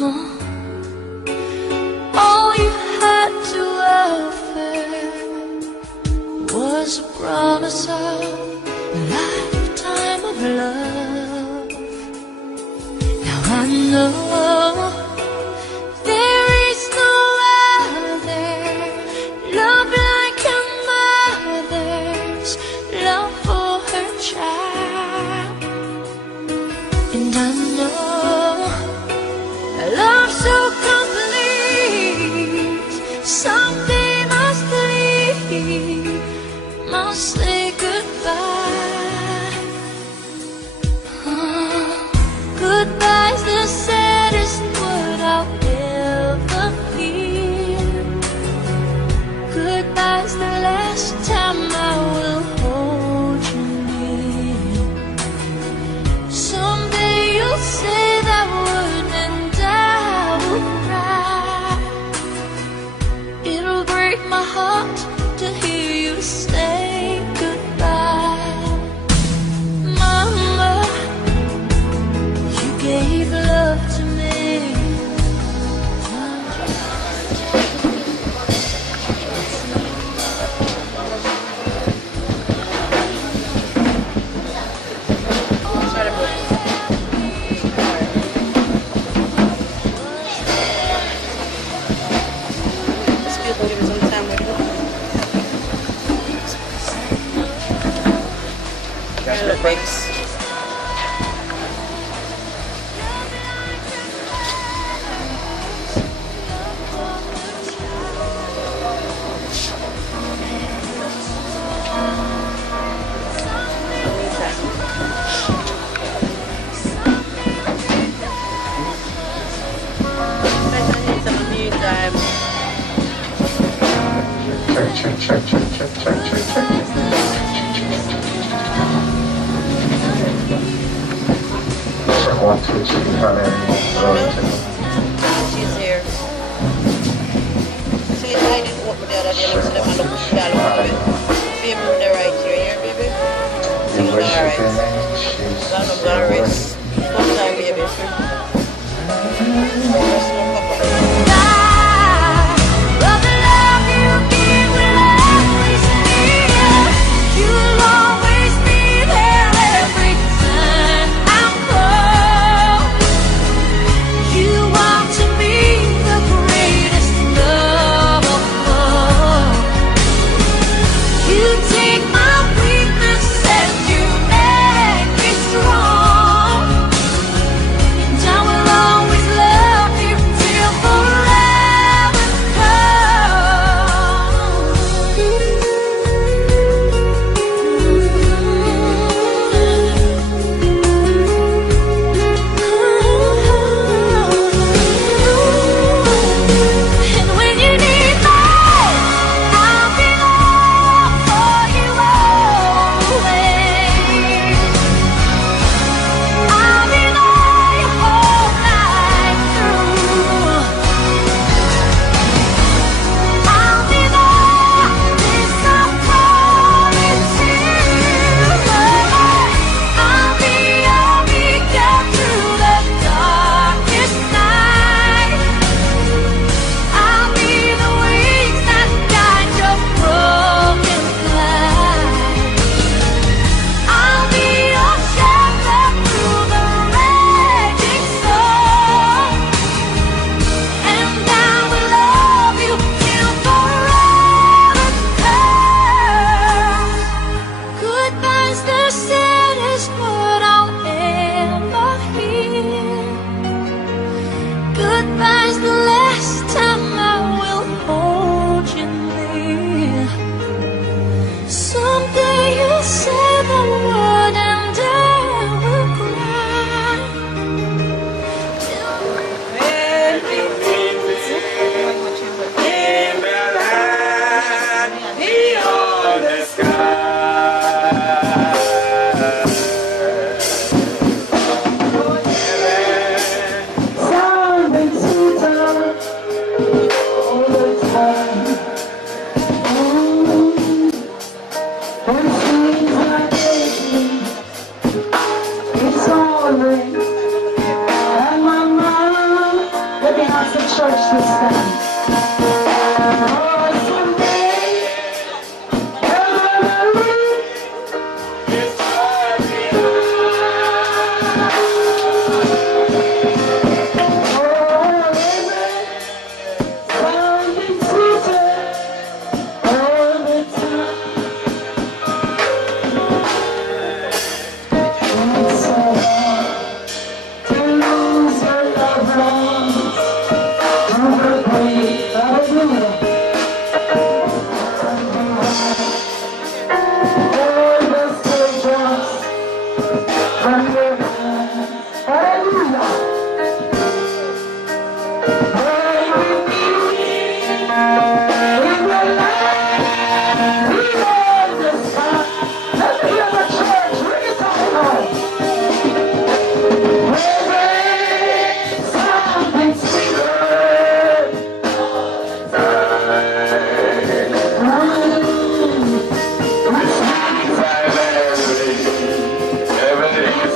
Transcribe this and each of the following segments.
All you had to offer was a promise of a lifetime of love. Now I know there is no other love like a mother's love for her child. And I know a love so complete, someday must leave, must say goodbye. Goodbye's the saddest word I'll ever hear. Goodbye's the last time I will hold you near. Someday you'll say that word and I will cry. It'll break my heart to hear you say goodbye. Mama, you gave love to me. Thanks. Check. Want to chicken Valerie. She's here. See, I didn't work with the other day. I looked at them and looked at them. Baby, with the right here, yeah, baby? So look at her right. I'm gonna rest. One time, baby. Rest my papa. You wants the church to stand. Oh, someday, heaven is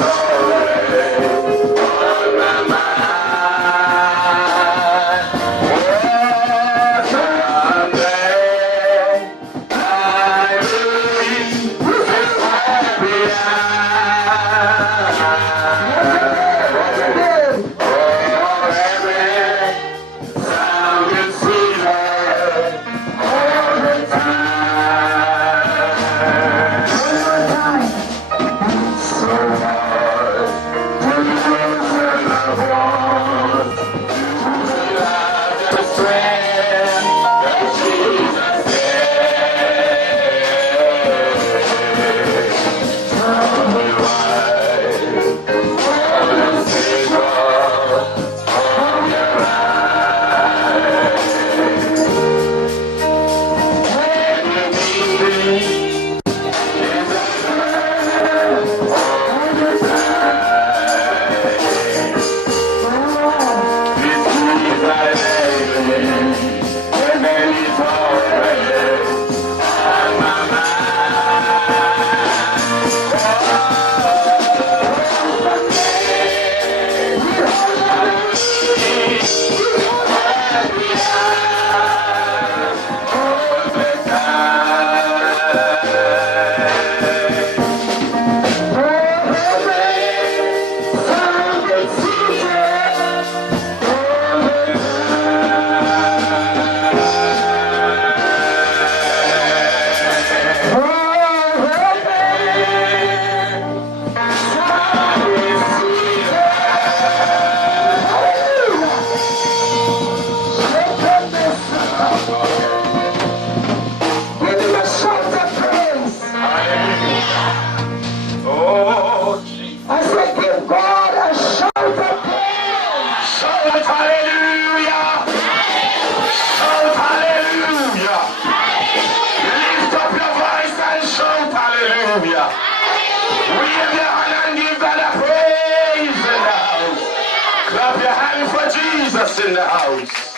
In the house.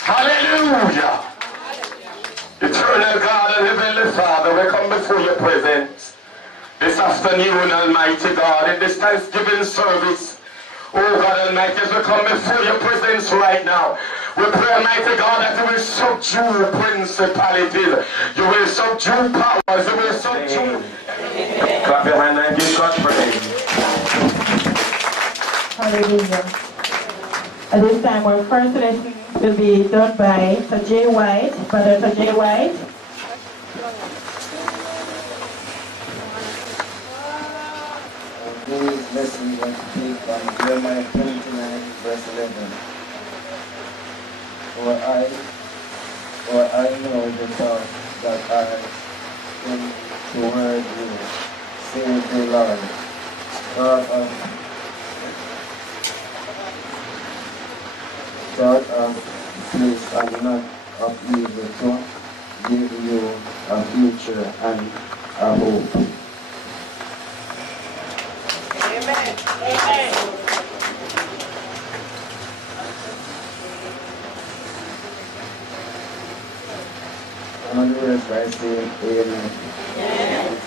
Hallelujah. Eternal God and Heavenly Father, we come before your presence this afternoon, Almighty God, in this Thanksgiving service. Oh God Almighty, as we come before your presence right now, we pray, Almighty God, that you will subdue principalities, you will subdue powers, you will subdue. Clap your hand and give God praise. Hallelujah. At this time, our first lesson will be done by Sir J. White, Brother Sir J. White. Today's lesson was taken from Jeremiah 29, verse 11. For I know the thoughts that I think toward you, says the Lord, thought of peace and not of evil, to give you a future and a hope. Amen. Amen. I'm going to do this by saying amen. Amen.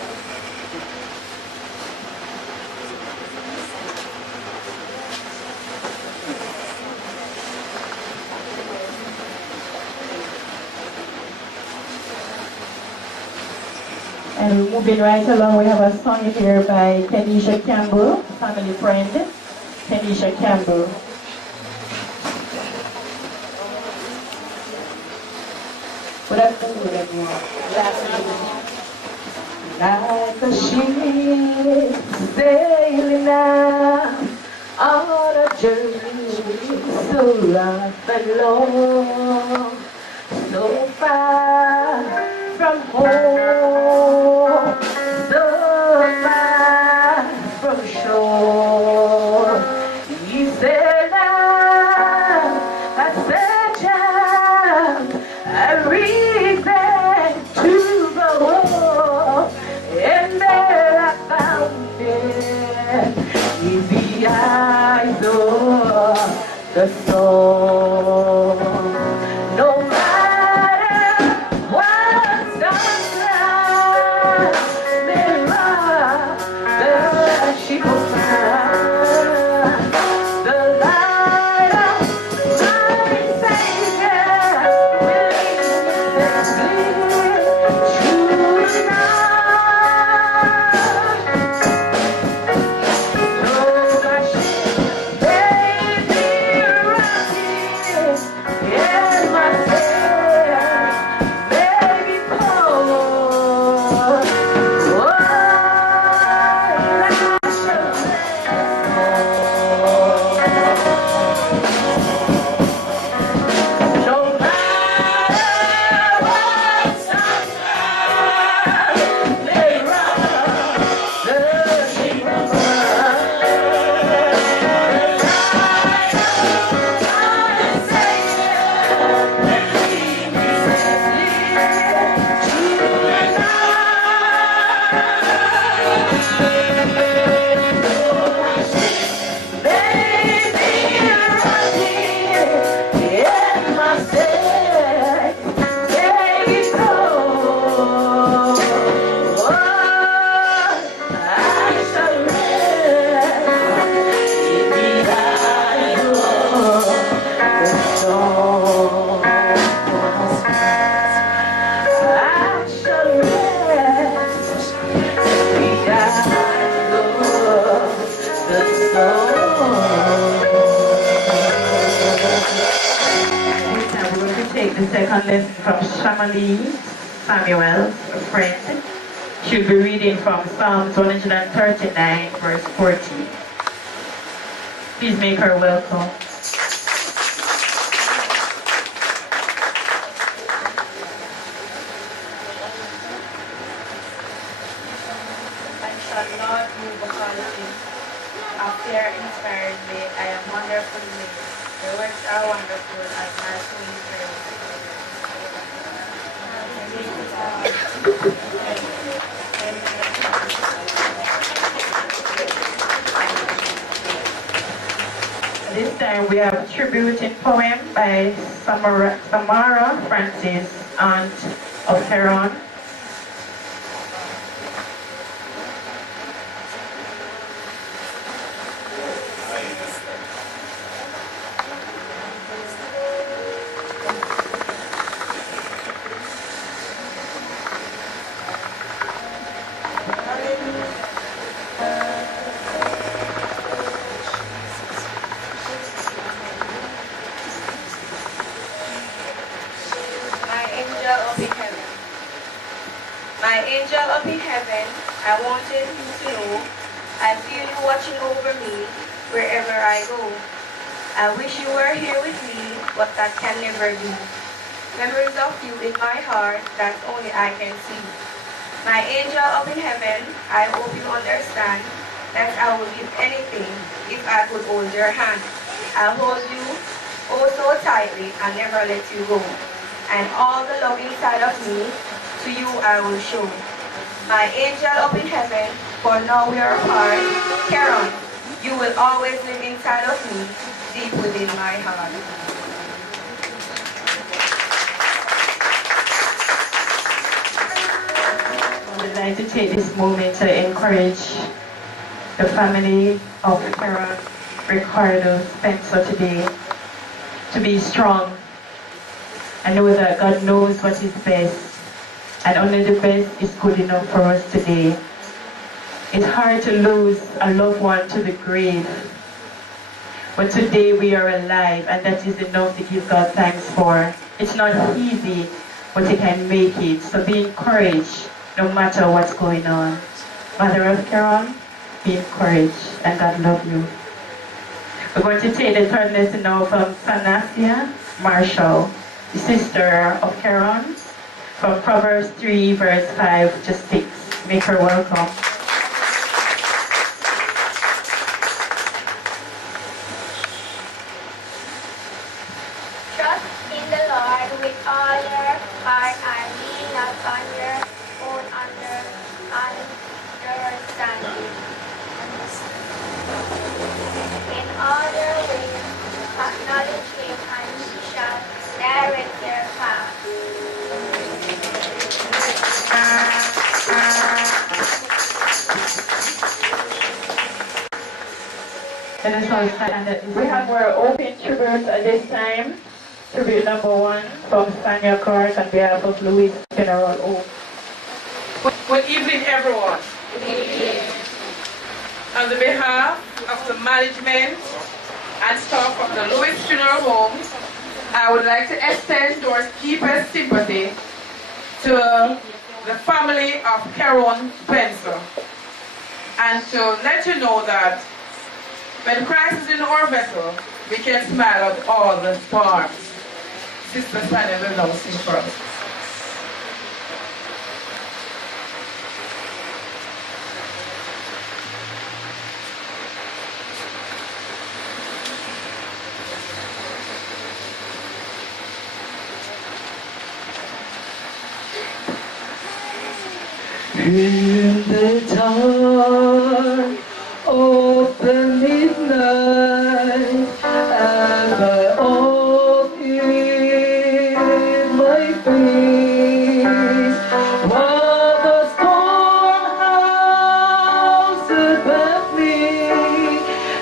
And moving right along, we have a song here by Kenisha Campbell, family friend, Kenisha Campbell. What up, everyone? Like a ship sailing out on a journey so rough and long, so far from home, so far from shore. He said, I search out, I regret to go, and there I found it in the eyes of the storm. No matter what sunrise may rise, the sheep will find the light of my Savior will lead me true night. So my ship may be rocking, and my sails may be cold. Oh, I shall no matter what sunrise may rise, the sheep will find the light of my Savior will lead me safely to the night. Baby, running in my stead, baby, cold. Oh, I shall rest in the eye of the storm. I shall rest in the eye of the storm. This time we're going to take the second lesson from Shamali Samuel, a friend. She'll be reading from Psalms 139, verse 40. Please make her welcome. I shall not move upon it. Appear inspired me. I am wonderfully made. The works are wonderful as my soul is This time we have a tributing poem by Samara Francis, aunt of Heron. my angel up in heaven. My angel up in heaven, I wanted you to know I feel you watching over me wherever I go. I wish you were here with me, but that can never be. Memories of you in my heart that only I can see. My angel up in heaven, I hope you understand that I would give anything if I could hold your hand. I'll hold you oh so tightly and never let you go. And all the love inside of me, to you I will show. My angel up in heaven, for now we are apart. Heron, you will always live inside of me, deep within my heart. I would like to take this moment to encourage the family of Heron Ricardo Spencer today to be strong and know that God knows what is best and only the best is good enough for us today. It's hard to lose a loved one to the grave, but today we are alive, and that is enough to give God thanks for. It's not easy, but He can make it. So be encouraged no matter what's going on. Mother of Caron, be encouraged, and God love you. We're going to take the third lesson now from Sanasia Marshall, the sister of Caron, from Proverbs 3, verse 5 to 6. Make her welcome. Trust in the Lord with all your heart and lean not on your own understanding. In all your ways, acknowledge Him, and He shall direct your path. Let us all stand at this. We have our open tribute at this time. Tribute number 1 from Sanya Clark on behalf of Louis Funeral Home. Good evening, everyone. On the behalf of the management and staff of the Louis Funeral Home, I would like to extend our deepest sympathy to the family of Caron Spencer, and to let you know that when Christ is in our vessel, we can smile at all the storms. Sister Sanya will now sing for us. In the time of the midnight, as I offered my face, while the storm howls about me,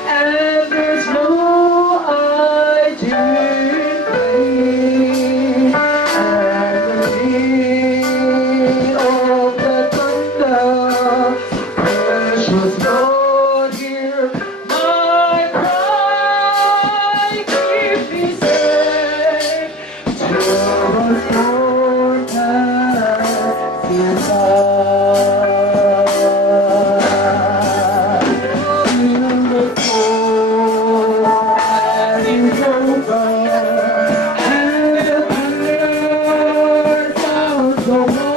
and there's no ideal pain, and the beat of the precious Lord, hear my cry, keep me safe till the storm passes by. Till the storm is over and the clear sounds go on.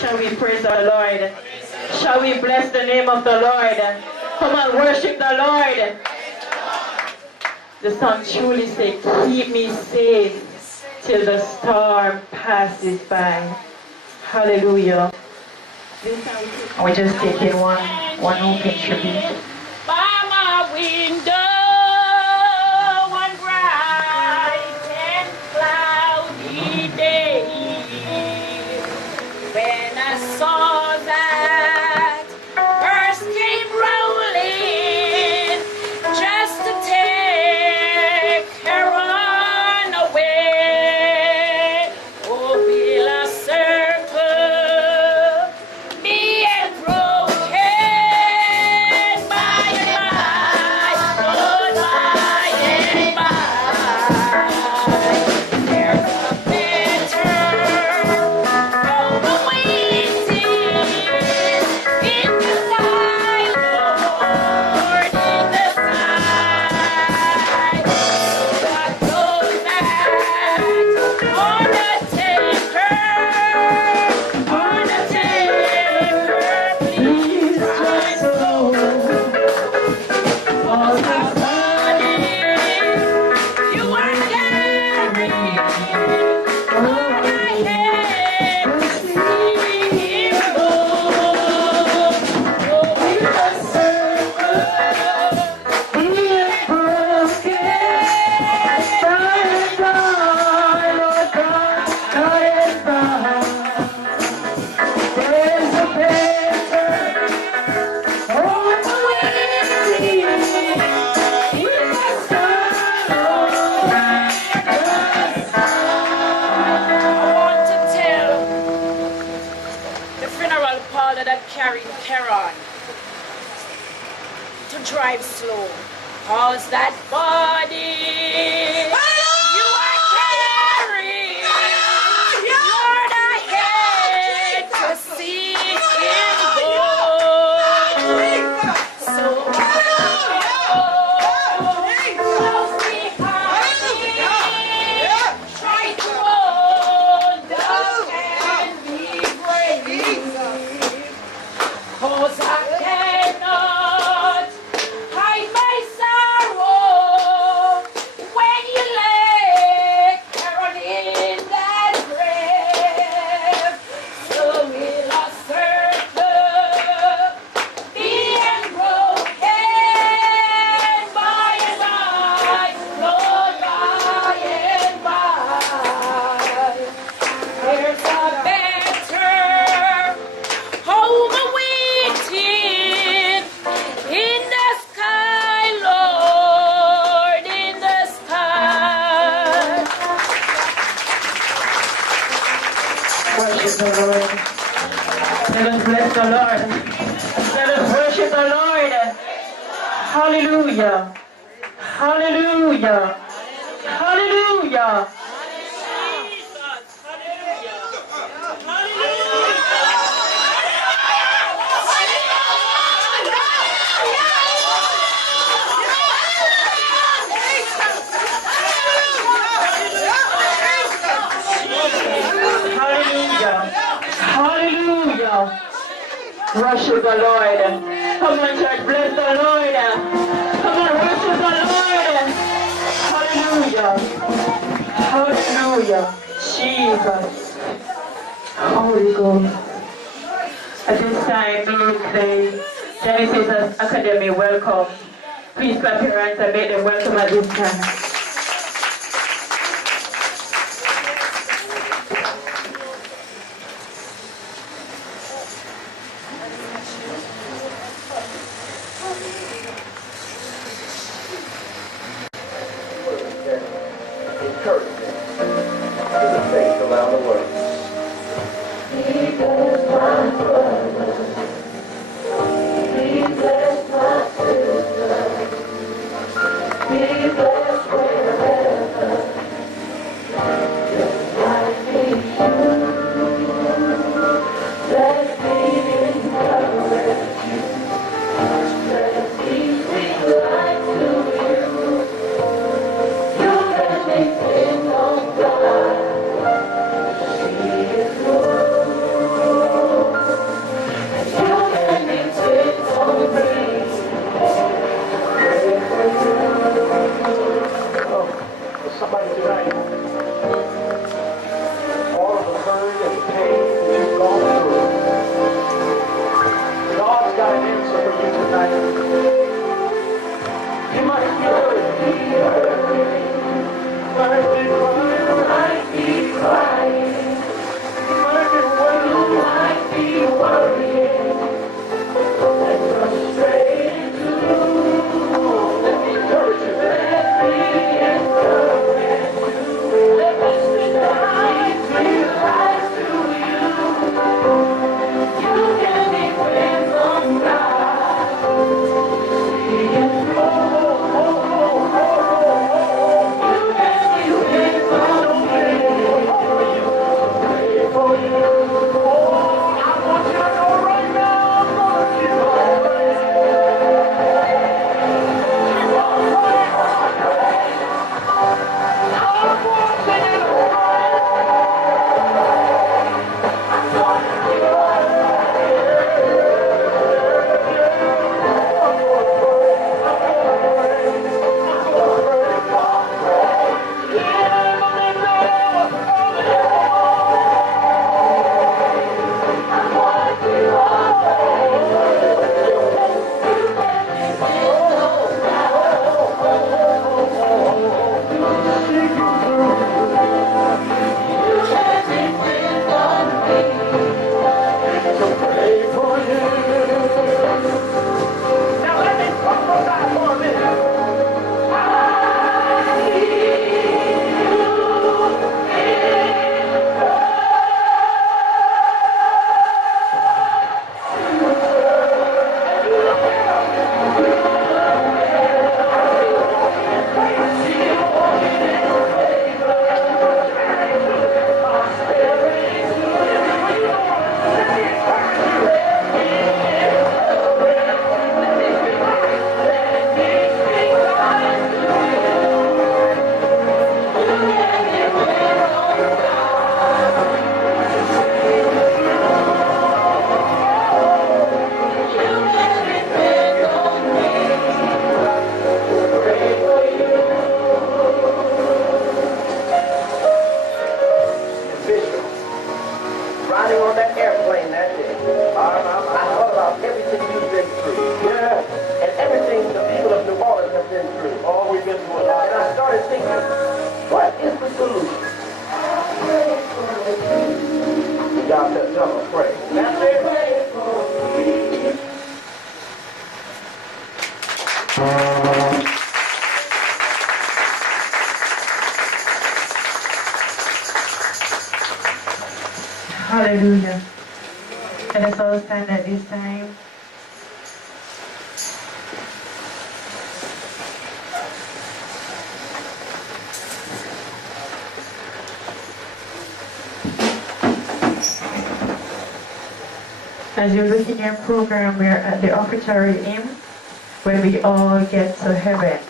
Shall we praise our Lord? Shall we bless the name of the Lord? Come on, worship the Lord. The song truly says, keep me safe till the storm passes by. Hallelujah. We're just taking one open tribute. By my window, one bright and cloudy day, when I saw that earth came rolling just to take her on away, oh, will I circle me and broken by and by, Lord, by and by. There's a better road awaiting in the sky, Lord, in the sky. So I know that Undertaker, please try slow. All this money you are carrying on my head, see him go. Oh, in the circle, being broken, by and by, Lord God, by and by. There's a better on the way. We must follow. I want to tell the funeral parlor that carried Karen to drive slow, cause that body you are carrying, Lord, I hate to see him go. So close behind me, try to hold up and be brave, cause I cannot hide my sorrow when you lay Karen in that grave. So will I circle, being broken by and by, Lord, by and by. There's a better home awaiting in the sky, Lord, in the sky. Worship the Lord. Let us bless the Lord. Let us worship the Lord. Hallelujah. Hallelujah. Hallelujah. Hallelujah. Hallelujah. Worship the Lord. Come on, church, bless the Lord. Come on, worship the Lord. Hallelujah. Hallelujah. Jesus. Holy Ghost. At this time, we will say Genesis Academy, welcome. Please clap your hands and make them welcome at this time. Encouragement to the faith around the world. Be blessed, my sister. Be blessed, Hallelujah. Let us all stand at this time. As you look in your program, we're at the offertory hymn when we all get to heaven.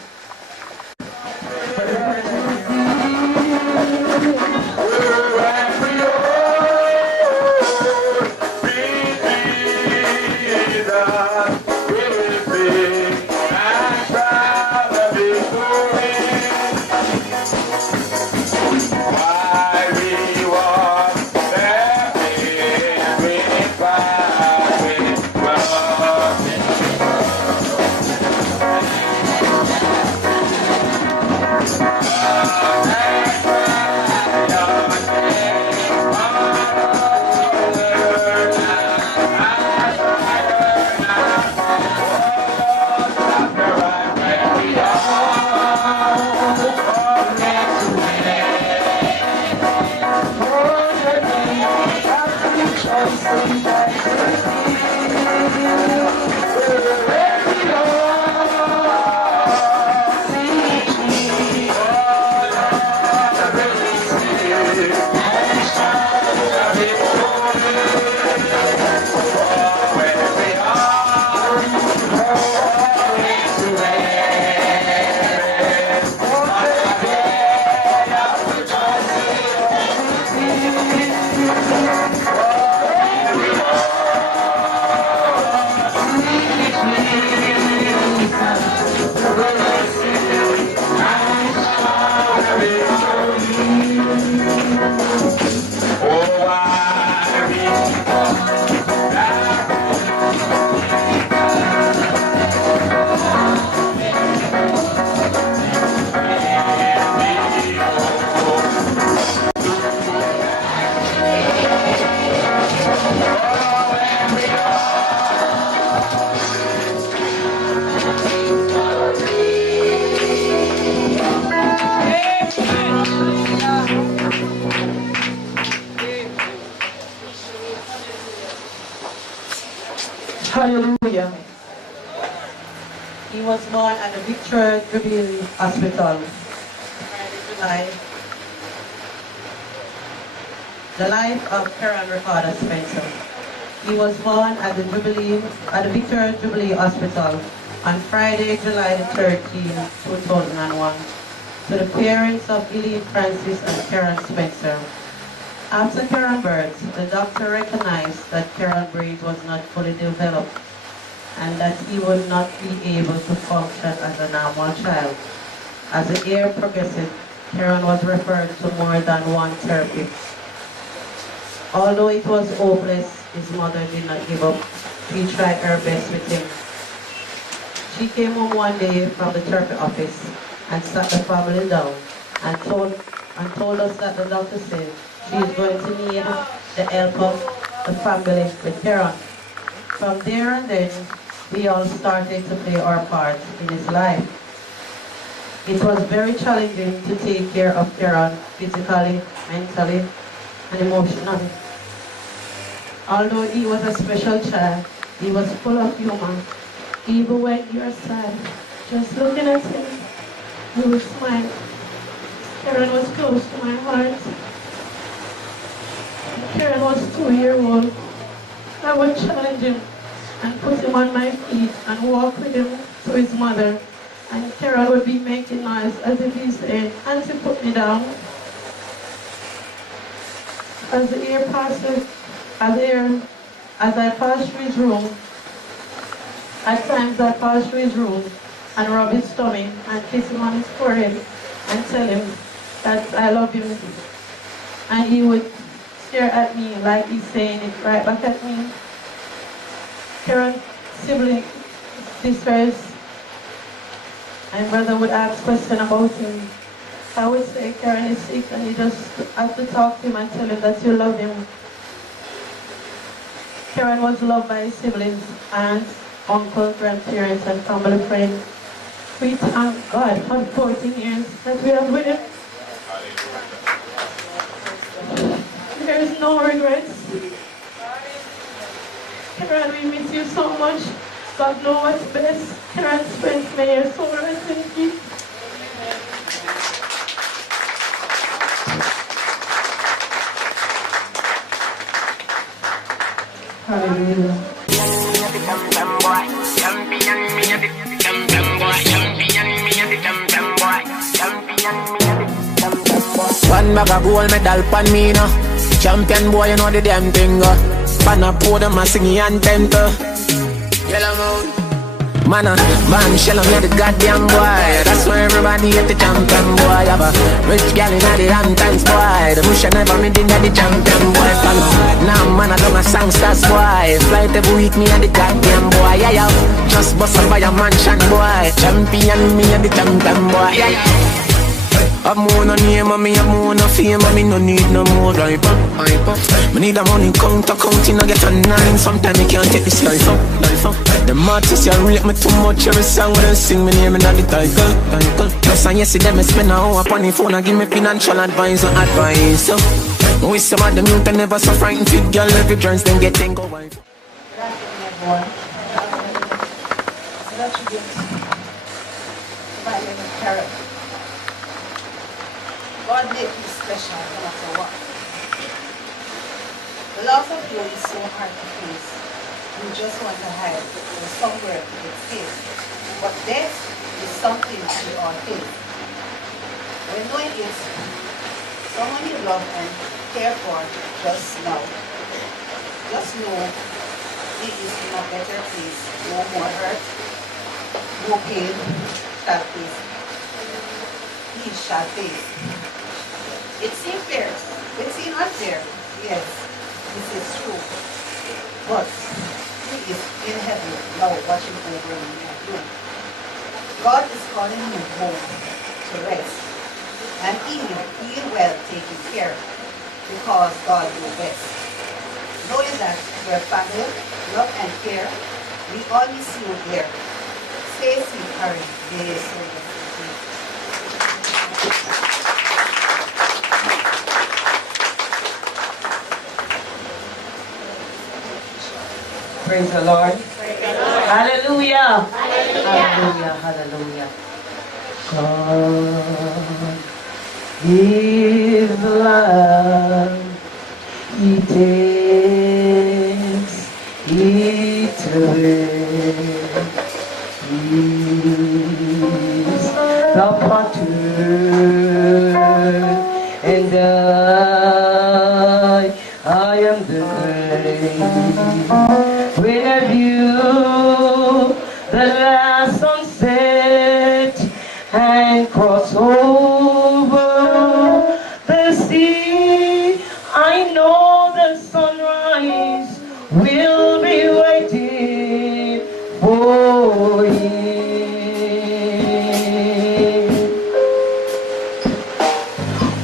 Hallelujah. He was born at the Victor Jubilee Hospital. The life of Karen Ricardo Spencer. He was born at the Victoria Jubilee Hospital on Friday, July the 13th, 2001, to the parents of Eileen Francis and Karen Spencer. After Karen's birth, the doctor recognized that Karen's brain was not fully developed and that he would not be able to function as a normal child. As the year progressed, Karen was referred to more than one therapy. Although it was hopeless, his mother did not give up. She tried her best with him. She came home one day from the therapy office and sat the family down and told us that the doctor said she is going to need the help of the family with Karen. From there and then, we all started to play our part in his life. It was very challenging to take care of Karen physically, mentally, and emotionally. Although he was a special child, he was full of humor. Even when you're sad, just looking at him, he would smile. Karen was close to my heart. Karen was 2-year-old. I would challenge him and put him on my feet and walk with him to his mother. And Karen would be making noise as if he's saying, "Auntie, put me down." As the year passes, as I pass through his room, at times I pass through his room and rub his tummy and kiss him on his forehead and tell him that I love him. And he would stare at me like he's saying it right back at me. Karen's sibling, sisters, and brother would ask questions about him. I would say Karen is sick and you just have to talk to him and tell him that you love him. Karen was loved by his siblings, aunts, uncles, grandparents, and family friends. We thank God for the 14 years that we have with him. There is no regrets. Karen, we miss you so much. God knows what's best. Karen Spence, may your soul rest in peace. Hallelujah. One bag of gold medal pan me now. Champion boy, you know the damn thing. Pan a podium and sing the anthem to Yellow Moon. Man, man, shell me the goddamn boy. That's why everybody hate the champion boy. Have a rich gal in the Hamptons boy. The bush never made in the champion boy. Now man, I don't a songsters boy. Flight every week, me and the goddamn boy. Yeah, yeah. Just bust up by a mansion boy. Champion, me and the champion boy. Yeah, yeah. I'm more no name and me have more no fame and me no need no more hyper. Me need a money counter counting I get a 9. Sometimes me can't take this life up. The artists you rate me too much. Every song when I sing me name in the title. Plus and yesterday me spend an hour upon the phone and give me financial advice or advice. So with some of them youth I never so frightened fit girl. Every joints then get in go wife. God made you special no matter what. The loss of you is so hard to face. You just want to hide from somewhere to get face. But death is something we all face. When knowing it, someone you love and care for just now. Just know he is in a better place. No more hurt, no pain, shall face. He shall face. It seems fair. It seems unfair. Yes, this is true. But he is in heaven now watching over me and you. God is calling you home to rest. And he will well taken care because God knows best. Knowing that your family, love and care, we all miss you here. Stay sweet, Karen. May your soul rest in peace. Praise the Lord. Hallelujah. Hallelujah. Hallelujah. God is love. takes it away. He's the potter, and I am the clay. When I view the last sunset and cross over the sea, I know the sunrise will be waiting for him.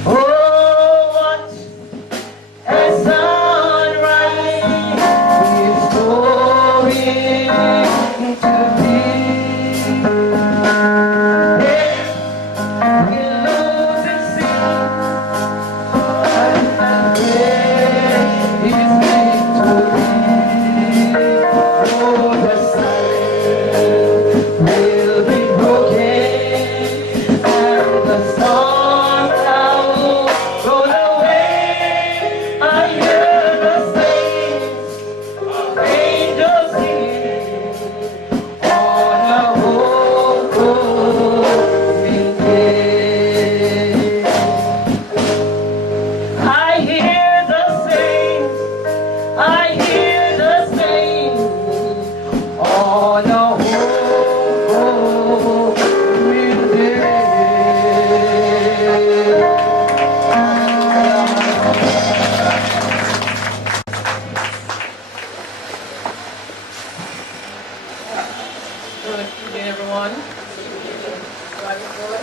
Oh, what a sunrise is going to be. We'll lose and sing, and great is victory. Oh, the silence will be broken, and the storm cloud roll away. I hear the saints of angels singing on a homecoming day. I hear the saints, I hear the saints on a homecoming day. Good evening, everyone. God is good.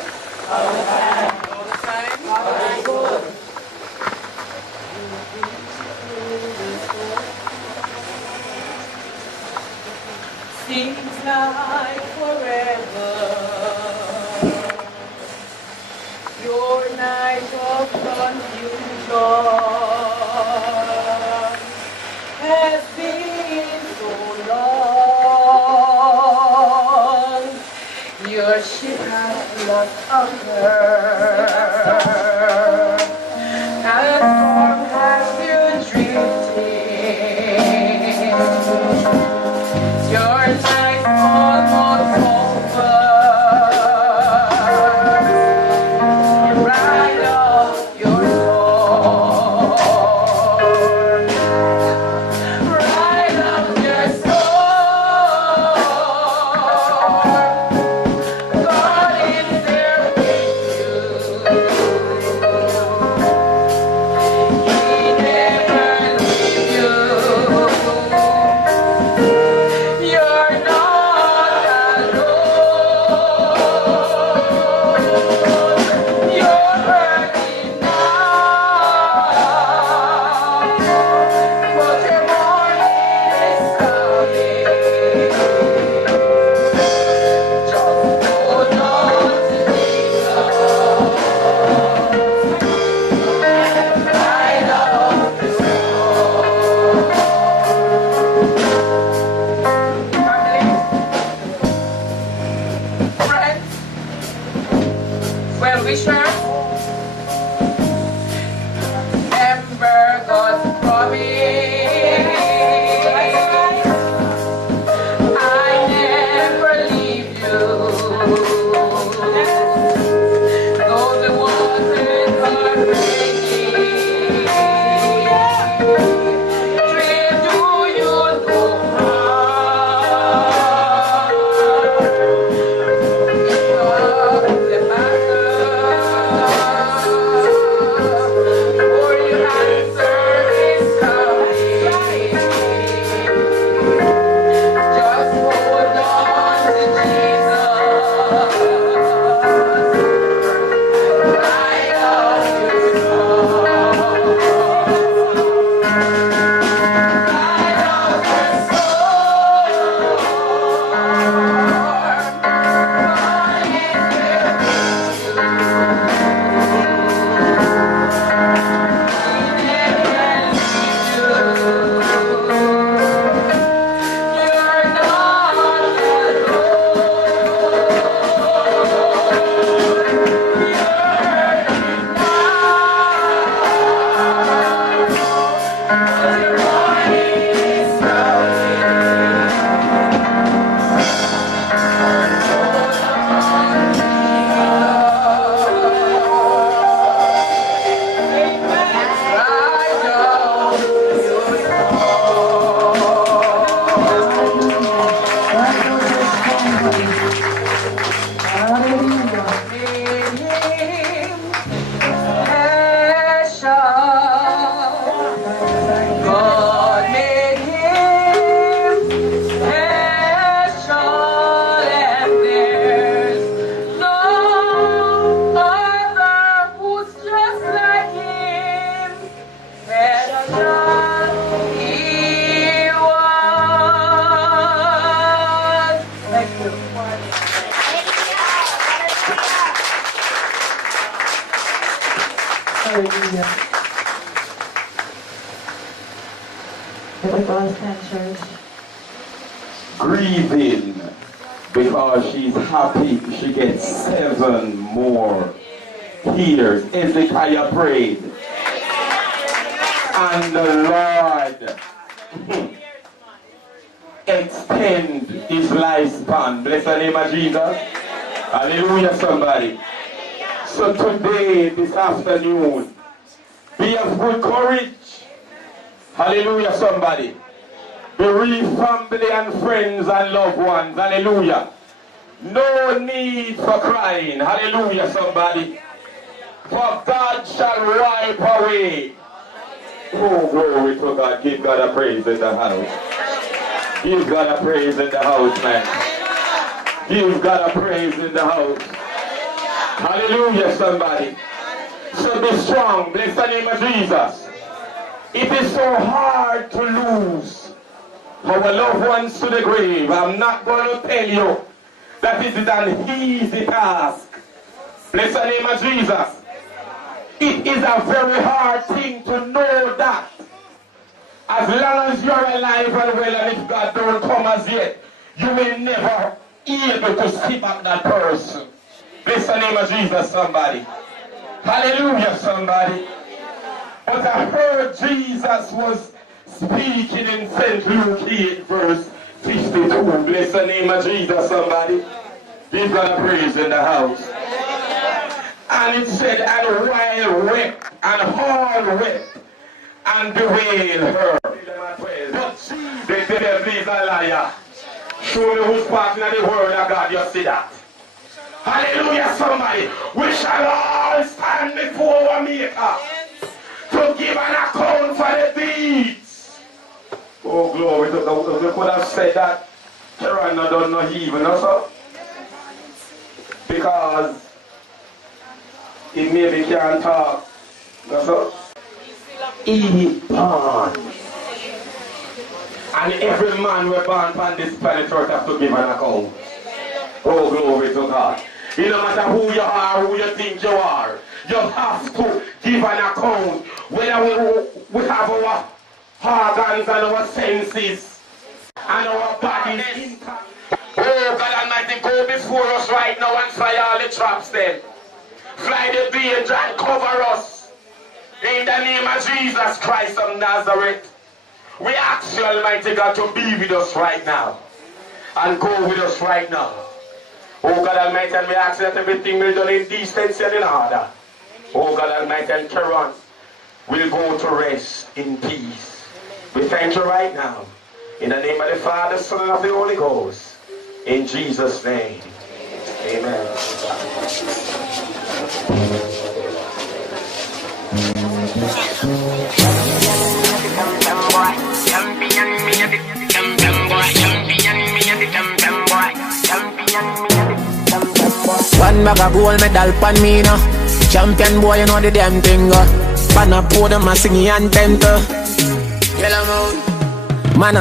All the time. All the time. God is good. Seems like forever. Your night of confusion has been so long. Your ship has lost anchor, and the storm has you drifting. Your night almost over. Ride off your storm. Ride off your storm. God is there with you. Hallelujah. Let us all stand, church. Grieving because she's happy she gets 7 more years. Hezekiah prayed. And the Lord extend his lifespan. Bless the name of Jesus. Hallelujah, somebody. So today, this afternoon, be of good courage. Hallelujah, somebody. Bereaved family and friends and loved ones. Hallelujah. No need for crying. Hallelujah, somebody. For God shall wipe away. Oh, glory to God. Give God a praise in the house. Give God a praise in the house, man. Give God a praise in the house. Hallelujah, somebody. So be strong. Bless the name of Jesus. It is so hard to lose our loved ones to the grave. I'm not going to tell you that it is an easy task. Bless the name of Jesus. It is a very hard thing to know that. As long as you're alive and well, and if God don't come as yet, you will never be able to see back that person. Bless the name of Jesus, somebody. Hallelujah, somebody. But I heard Jesus was speaking in St. Luke 8, verse 52. Bless the name of Jesus, somebody. He's got a praise in the house. And it said, and while wept, and all wept, and bewailed her. But they said, please, a liar. Show me who's passing the word of God. You see that? Hallelujah, somebody. We shall all stand before our Maker to give an account for the deeds. Oh, glory to God. We could have said that Tirana don't know even also. Because he maybe can't talk. Also. He born. And every man we're born on this planet earth has to give an account. Oh, glory to God. It no matter who you are, who you think you are, you have to give an account. Whether we have our organs and our senses and our bodies intact. Oh, God Almighty, go before us right now and fly all the traps then. Fly the danger and cover us. In the name of Jesus Christ of Nazareth. We ask you, Almighty God, to be with us right now. And go with us right now. Oh God Almighty, and we ask that everything will be done in decency and in order. Oh God Almighty, and Karen will go to rest in peace. We thank you right now. In the name of the Father, Son, and of the Holy Ghost. In Jesus' name. Amen. One bag of gold medal pan me now. Champion boy, you know the damn thing. Pan a podium and sing anthem to Yellow Moon. Man,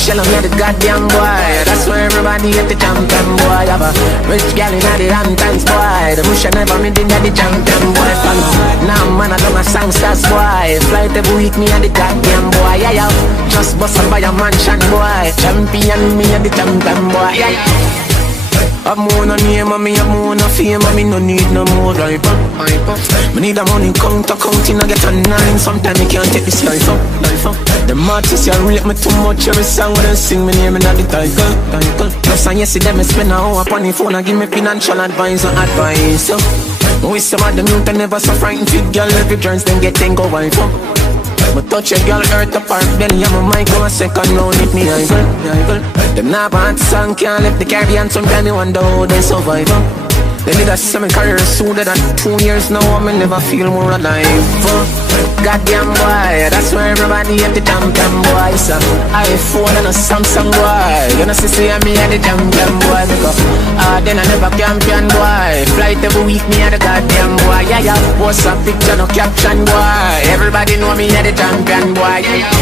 shell on me the goddamn boy. That's why everybody hate the champion boy. Have a rich gal in the Hamptons boy. The bush never made in the champion boy. Now man, I don't a songsters boy. Flight every week me and the goddamn boy. Yeah, yeah. Just bust up by a mansion boy. Champion me and the champion boy. Yeah, yeah. I'm on a name and me, I'm on a fame and me no need no more hype up. Me need a money counting I get a 9. Sometimes me can't take this life up. The artists you rate me too much. Every song when they sing me name and the title. Plus and yesterday me spend an hour upon the phone and give me financial advice and advice. We some of them youth never so frightened fit girl. Every turns then get ten go wife up. Me touch a girl hurt the park, then yeah, my mic go a second round with me idol. Them not bad song, can't left the Caribbean. Sometimes they wonder how they survive. They did a 7 career sooner than 2 years now. I never feel more alive. Goddamn boy, that's where everybody at the damn boy. So iPhone and a Samsung boy. You know see me at the damn boy. Then I never champion boy. Flight every week me at the goddamn boy. Yeah. What's a picture no caption boy. Everybody know me at the champion boy. Yeah.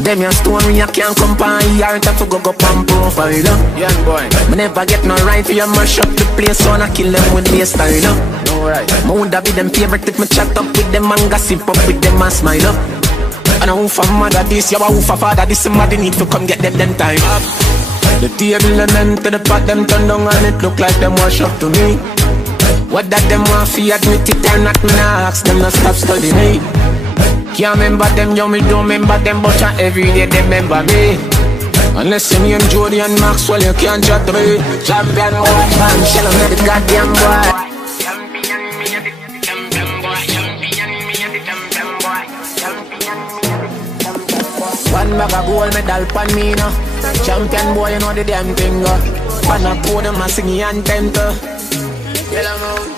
Them your story I can't compare. Heart to go and profile. Yeah boy. Me never get no right for you mash up the place. So I kill them with their style. Alright. Me woulda be them favorite if me chat up with them and gossip up with them and smile up. And a who for mother this, you a who for father this. Somebody need to come get them time up. The table and then to the pot them turn down and it look like them wash up to me. What that them want fi admit it or not, me nah ask them to stop studying me. Can't remember them, yo, me don't remember them, but every day they remember me. Unless you name Jody and Maxwell, you can't chat to me. Champion boy, man, shell on the goddamn boy. Champion, me a the champion boy. Champion, me a the champion boy. Champion, me a the champion boy. One bag of gold medal pan me now. Champion boy, you know the damn thing. Pan a podium and sing the anthem to. Yellow moon.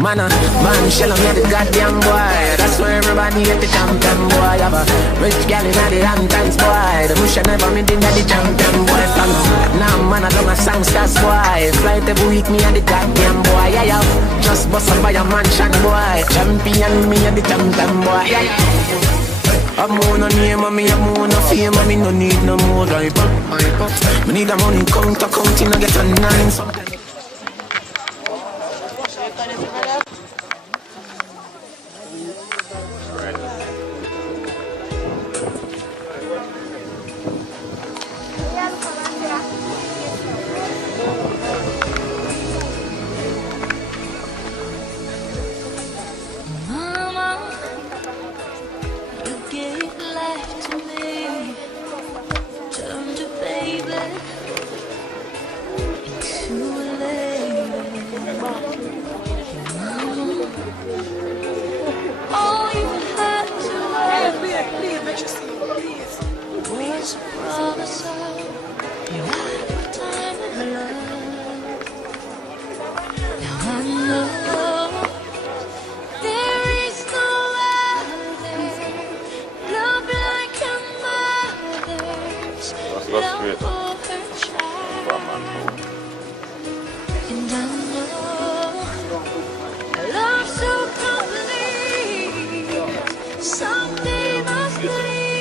Man, shell on me the goddamn boy. That's where everybody at the champion boy. Have a rich gal in the Hamptons boy. The bush never made in the champion boy. Now man, I don't a songsters boy. Flight every week me at the goddamn boy. Yeah. Just bust up by a mansion boy. Champion me at the champion boy. Yeah. I'm on a name and me, I'm on a fame and me no need no more hype up. Me need a money counting I get a 9 sometimes.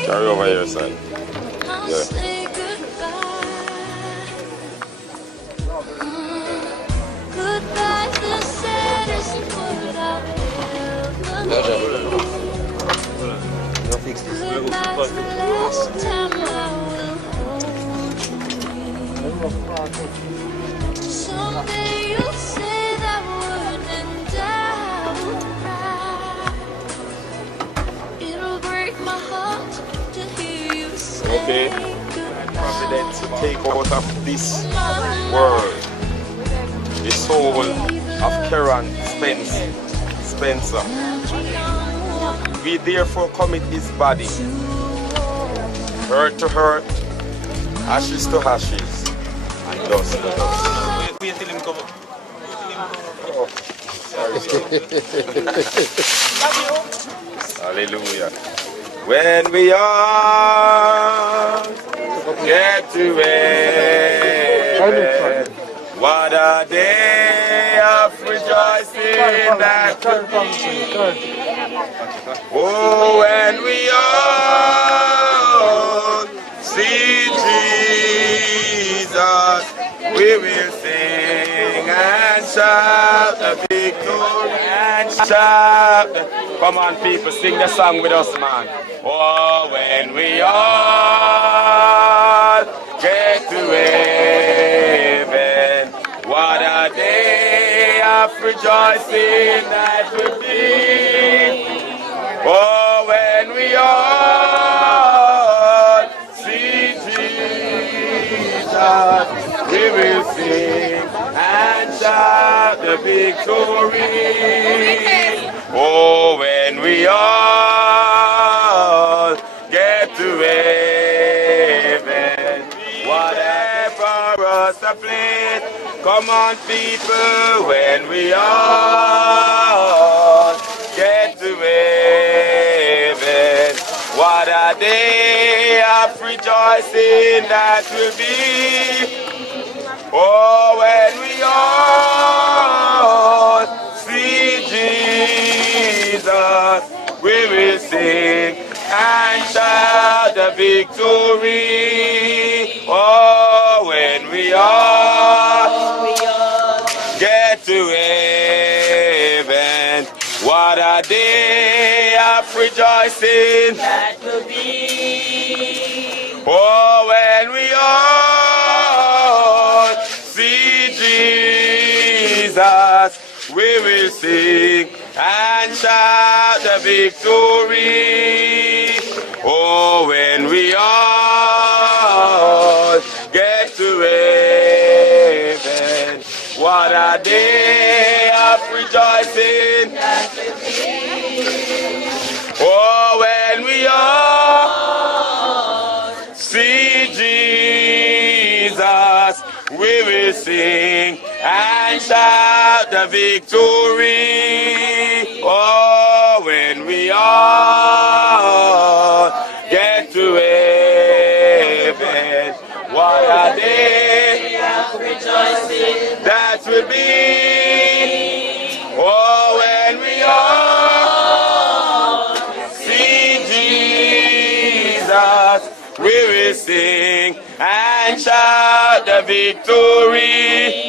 Carry over here, son. Yeah. Someday you'll say that word and I will cry. It'll break my heart to hear you say Okay. Confidence to take out of this world the soul of Karen Spencer. We therefore commit his body, hurt to hurt, ashes to ashes, and dust to dust. Wait till him come up. Oh, sorry. Hallelujah. When we all get to heaven, what a day of rejoicing that could be. Oh, when we all see Jesus, we will sing and shout the victory and shout. Come on, people, sing the song with us, man. Oh, when we all get to heaven, rejoicing that will be. Oh, when we all see Jesus, we will sing and shout the victory. Oh, when we all get to heaven, whatever us a place. Come on, people, when we all get to heaven, what a day of rejoicing that will be. Oh, when we all see Jesus, we will sing and shout the victory. Oh, when we all get to heaven, what a day of rejoicing that will be. Oh, when we all see Jesus, we will sing and shout the victory. Oh, when we all get to heaven, what a day of rejoicing that will be. Oh, when we all see Jesus, we will sing and shout the victory. Oh, when we all get to heaven, what a day of rejoicing that will be. Oh, when we all see Jesus, we will sing and shout the victory.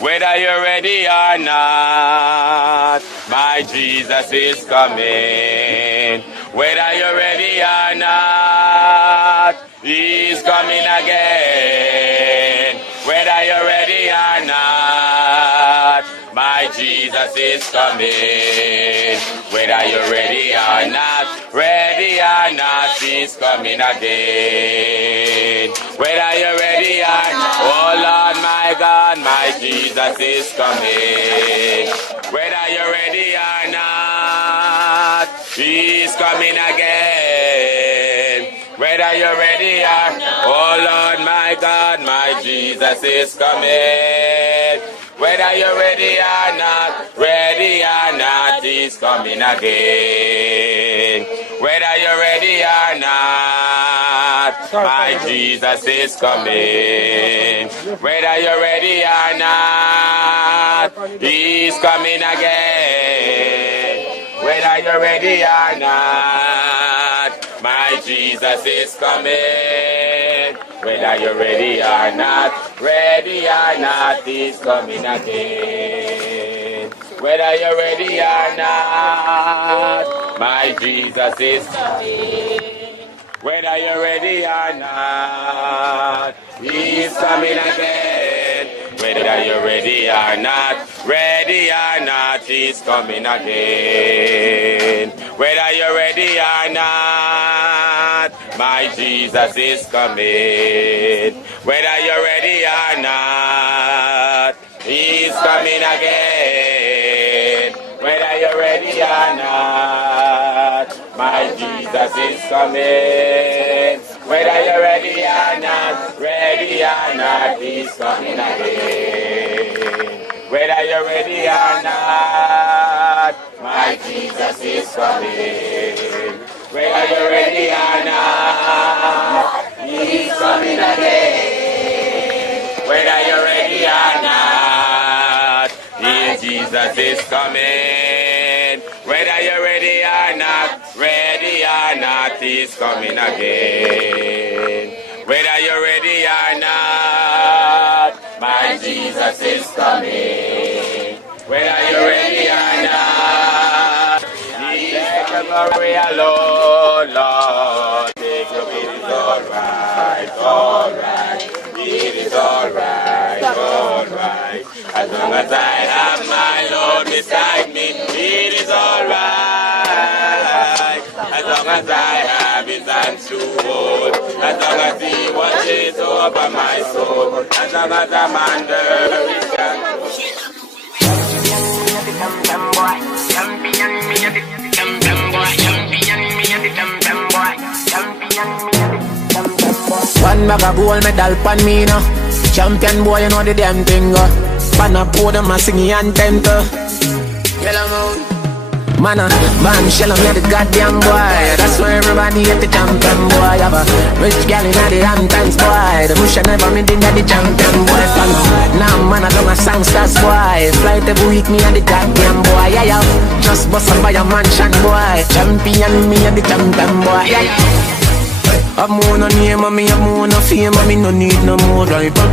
Whether you're ready or not, my Jesus is coming. Whether you're ready or not, He's coming again. Whether you're ready or not, my Jesus is coming. Whether you're ready or not, He's coming again. Whether you're ready or not, oh Lord my God, my Jesus is coming. Whether you're ready or not, He's coming again. Whether you're ready or not, oh Lord my God, my Jesus is coming. Whether you're ready or not, He's coming again. Whether you're ready or not, my Jesus is coming. Whether you're ready or not, He's coming again. Whether you're ready or not, my Jesus is coming. Whether you're ready or not, He's coming again. Whether you're ready or not, my Jesus is coming. Whether you're ready or not, He's coming again. Whether you're ready or not, He's coming again. Whether you're ready or not, my Jesus is coming. Whether you're ready or not, He's coming again. Whether you're ready or not, my Jesus is coming. Whether you're ready or not, He's coming again. Whether you're ready or not, my Jesus is coming. Whether you're ready or not, He's coming again. Whether you're ready or not, Jesus is coming. Whether you're ready or not, He's coming again. Whether you're ready or not, my Jesus is coming. Whether you're ready or not, take your glory alone, Lord. Take your it is alright, alright. It is alright, alright. I As long as I have my Lord beside me, it is alright. As long as I have His hands to hold, as long as He watches over my soul, as long as I'm under His control. One bag of gold medal pan me now. Champion boy, you know the damn thing. Pan a podium and sing the anthem. Yellow moon. Man, man, shell on me the goddamn boy. That's why everybody at the champion boy. Have a rich gal in the Hamptons boy. The bush never made in the champion boy. Now man, I don't a songsters boy. Flight every week me and the goddamn boy. Yeah, yeah. Just bust up by a mansion boy. Champion me and the champion boy. Yeah, yeah. I've more no name and me have more no fame and me no need no more hype up.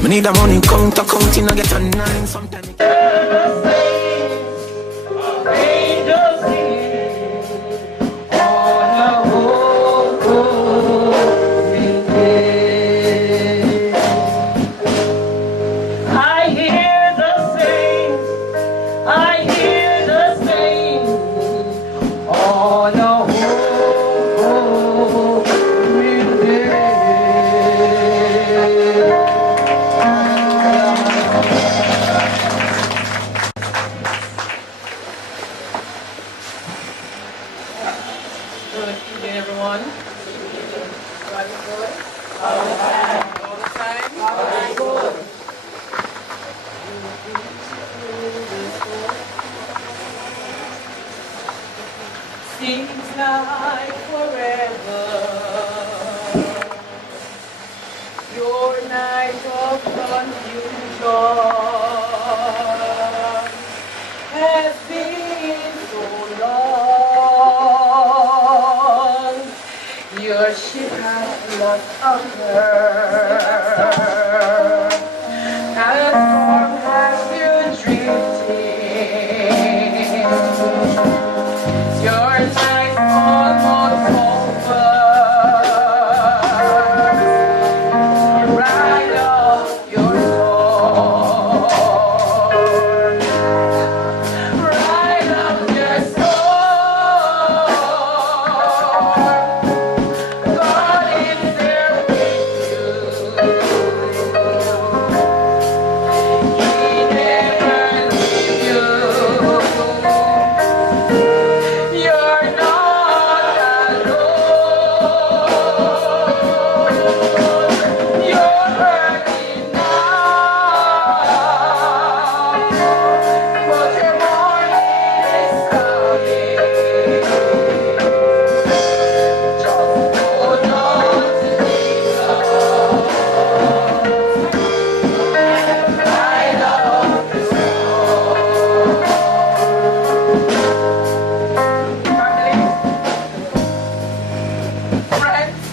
Me need a money counter counting and get a 9 sometimes. Seems like forever. Your night of confusion has been so long. Your ship has lost anchor. And storm has you drifting. Your life almost over. Ride off your storm. Ride off your storm. God is there with you. He never leaves you. You're not alone. You're hurting now, but your morning is coming. Just hold on to Jesus and ride off the storm. Friends,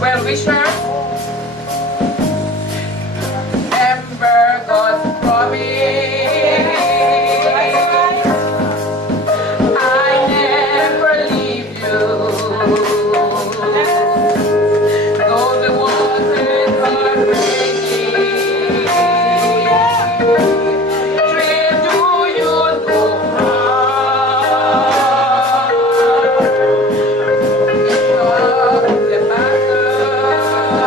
well-wishers, remember God's promise. I never leave you. Though the waters are breaking, dream do you know how? The battle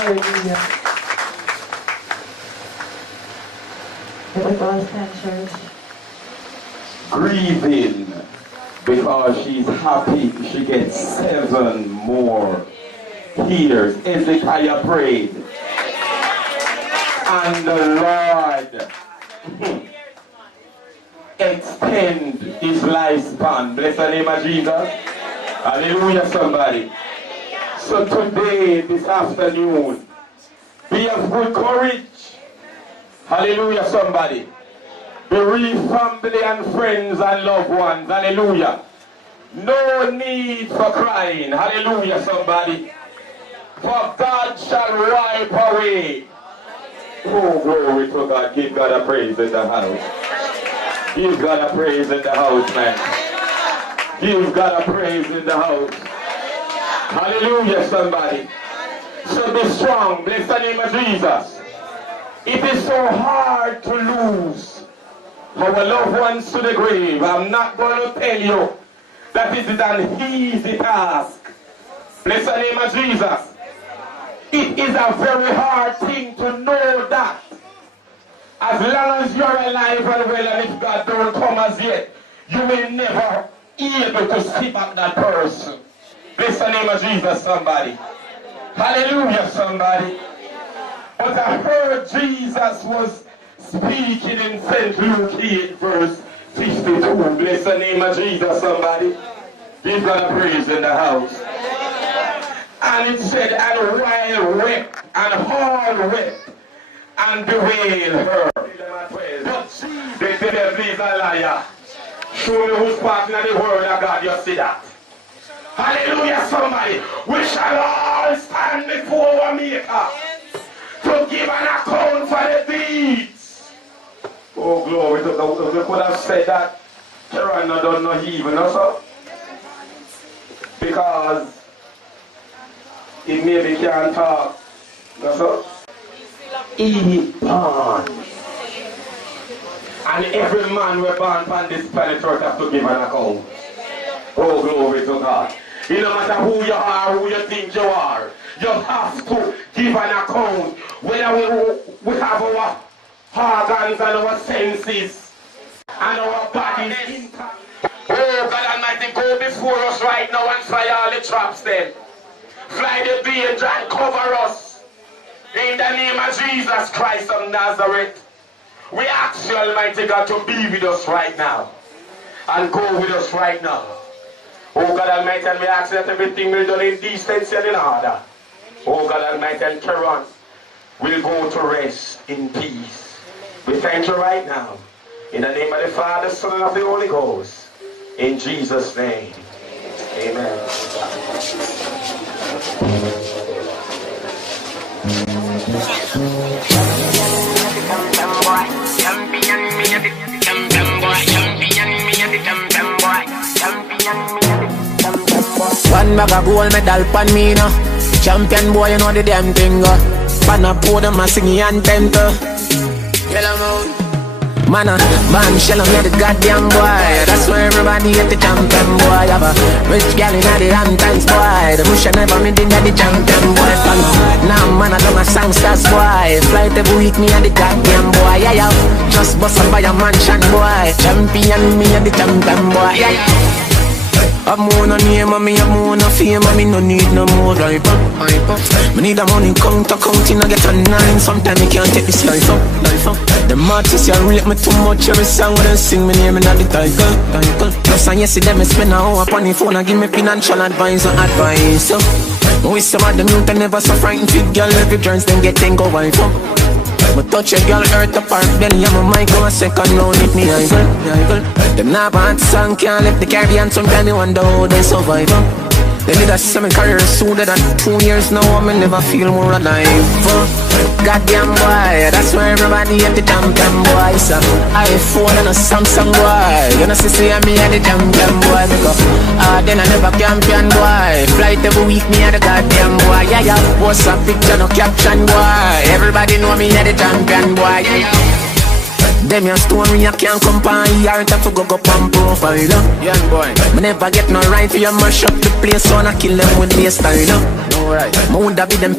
Hallelujah. Let us all stand, church. Grieving because she's happy she gets 7 more years. Hezekiah prayed. And the Lord extend his lifespan. Bless the name of Jesus. Hallelujah, somebody. So today, this afternoon, be of good courage. Hallelujah, somebody. Bereaved family and friends and loved ones. Hallelujah. No need for crying. Hallelujah, somebody. For God shall wipe away. Oh, glory to God. Give God a praise in the house. Give God a praise in the house, man. Give God a praise in the house. Hallelujah, somebody. So be strong. Bless the name of Jesus. It is so hard to lose our loved ones to the grave. I'm not going to tell you that it is an easy task. Bless the name of Jesus. It is a very hard thing to know that. As long as you're alive and well, and if God don't come as yet, you will never be able to see back that person. Bless the name of Jesus, somebody. Hallelujah, somebody. But I heard Jesus was speaking in St. Luke 8, verse 52. Bless the name of Jesus, somebody. Give God a praise in the house. And it said, and while wept, and all wept, and bewailed her. But they said, please a liar. Show me who's passing in the word of God, you see that. Hallelujah, somebody. We shall all stand before our Maker to give an account for the deeds. Oh, glory to God. We could have said that. Tirana don't know even also. Because he maybe can't talk. Also. He born. And every man we're born on this planet earth have to give an account. Oh, glory to God. It no matter who you are, who you think you are, you have to give an account. Whether we have our organs and our senses and our bodies intact. Oh, God Almighty, go before us right now and fly all the traps then. Fly the danger and cover us. In the name of Jesus Christ of Nazareth. We ask you, Almighty God, to be with us right now. And go with us right now. Oh God Almighty, and we ask that everything will be done in decency and in order. Oh God Almighty, and Karen will go to rest in peace. We thank you right now. In the name of the Father, Son, and of the Holy Ghost. In Jesus' name. Amen. One bag of gold medal pan me now. Champion boy, you know the damn thing. Pan a podium and sing the anthem to. Yellow moon. Man, shell me the goddamn boy. That's why everybody get the champion boy. Have a rich gal in the Hamptons boy. The bush never made in the champion boy. Now man, I don't a songsters boy. Flight every week me and the goddamn boy. Yeah, yeah. Just bust up by a mansion boy. Champion me and the champion boy. Yeah, yeah. I'm on a name and me I'm on a fame and me no need no more hyper. Me need a money counter counting I get a 9. Sometimes me can't take this life up. The artists you rate me too much. Every song when they sing me name in the title. Plus and yesterday me spend an hour upon the phone and give me financial advice and advice. We some of them youth and never so frightened fit girl. Every journeys then get 10 go wife up. But touch a girl hurt apart, belly and my mic go a second round hit me high girl. Them not bad song can't left the Caribbean. Sometimes they wonder how they survive. They did a 7 career sooner than 2 years now. I never feel more alive. Goddamn boy, that's where everybody at the champion boy. So iPhone and a Samsung boy. You know see me at the champion boy. Because then I never champion boy. Flight every week me at the goddamn boy. Yeah, yeah. What's a picture no caption boy. Everybody know me at the champion boy. Yeah, yeah. Them your story I can't compare. Heart have to go up on profile. Yeah boy. Me never get no right for you mash up the place. So I kill them with their style. Alright. Me woulda be them.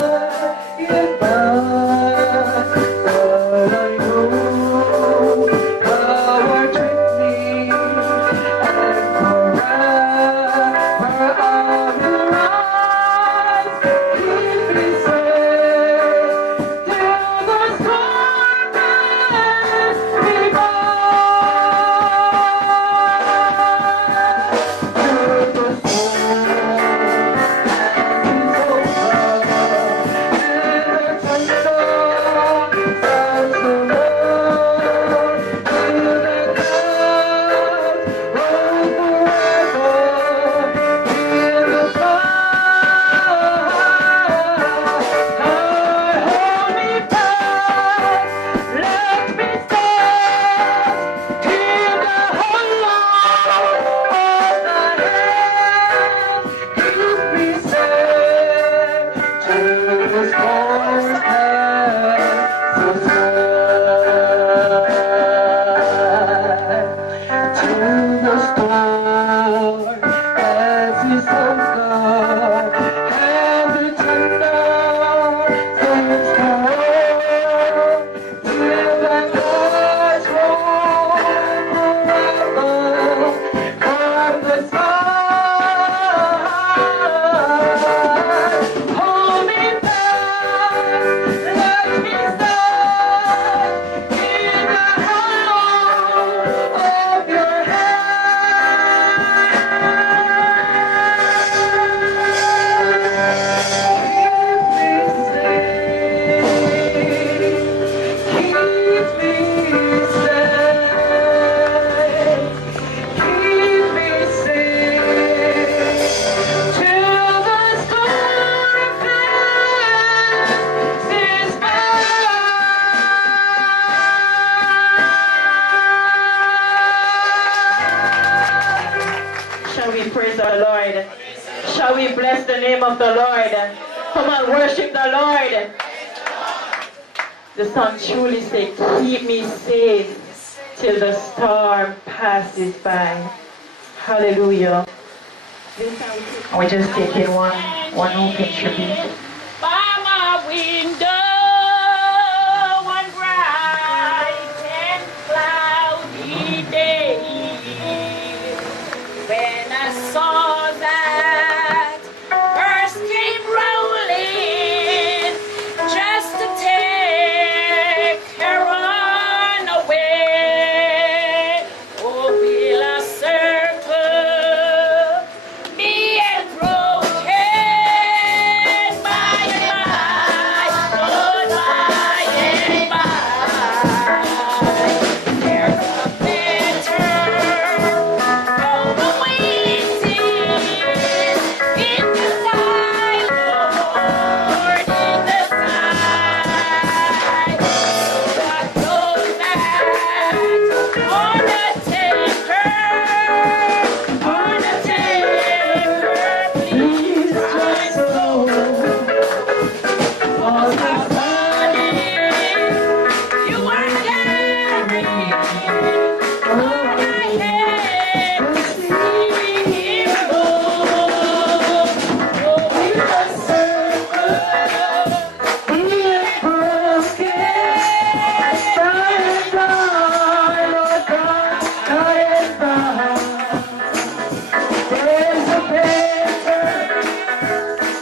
Shall we praise our Lord? Shall we bless the name of the Lord? Come on, worship the Lord. The song truly says, keep me safe till the storm passes by. Hallelujah. And we're just taking one open tribute. By my window, one bright and cloudy day, when I saw that earth came rolling just to take her on away, oh, will I circle me and broken by and by, Lord, by and by. There's a better road awaiting in the sky, Lord, in the sky. So I know that Undertaker, please try slow. For the body you are carrying on my head to see him go. Oh, in the circle, he is broken. By and by, Lord God, by and by. There's a better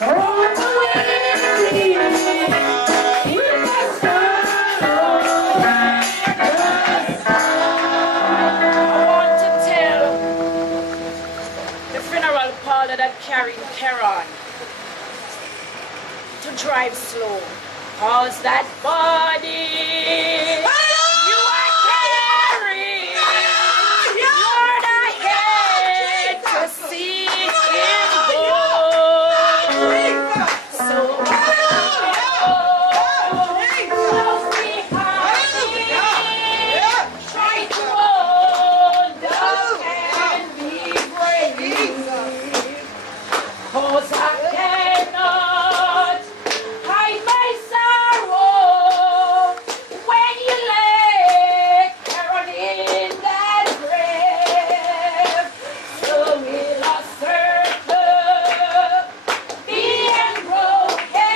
on the way with the sun over the sky. I want to tell the funeral parlor that carried Karen to drive slow, cause that body you are carrying, Lord, I hate to see him go. So close behind me, try to hold up and be brave, cause I cannot hide my sorrow when you lay Karen in that grave. So will I circle, being broken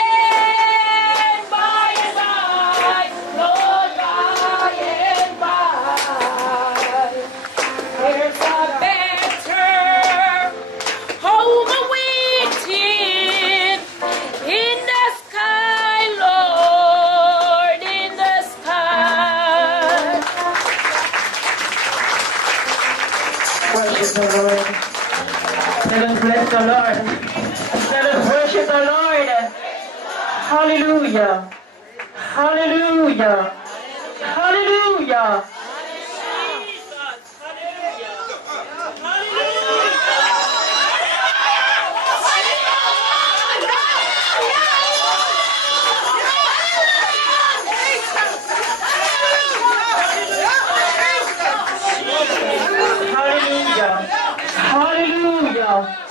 the Lord. Let us worship the Lord. Hallelujah. Hallelujah. Hallelujah. Hallelujah. Hallelujah.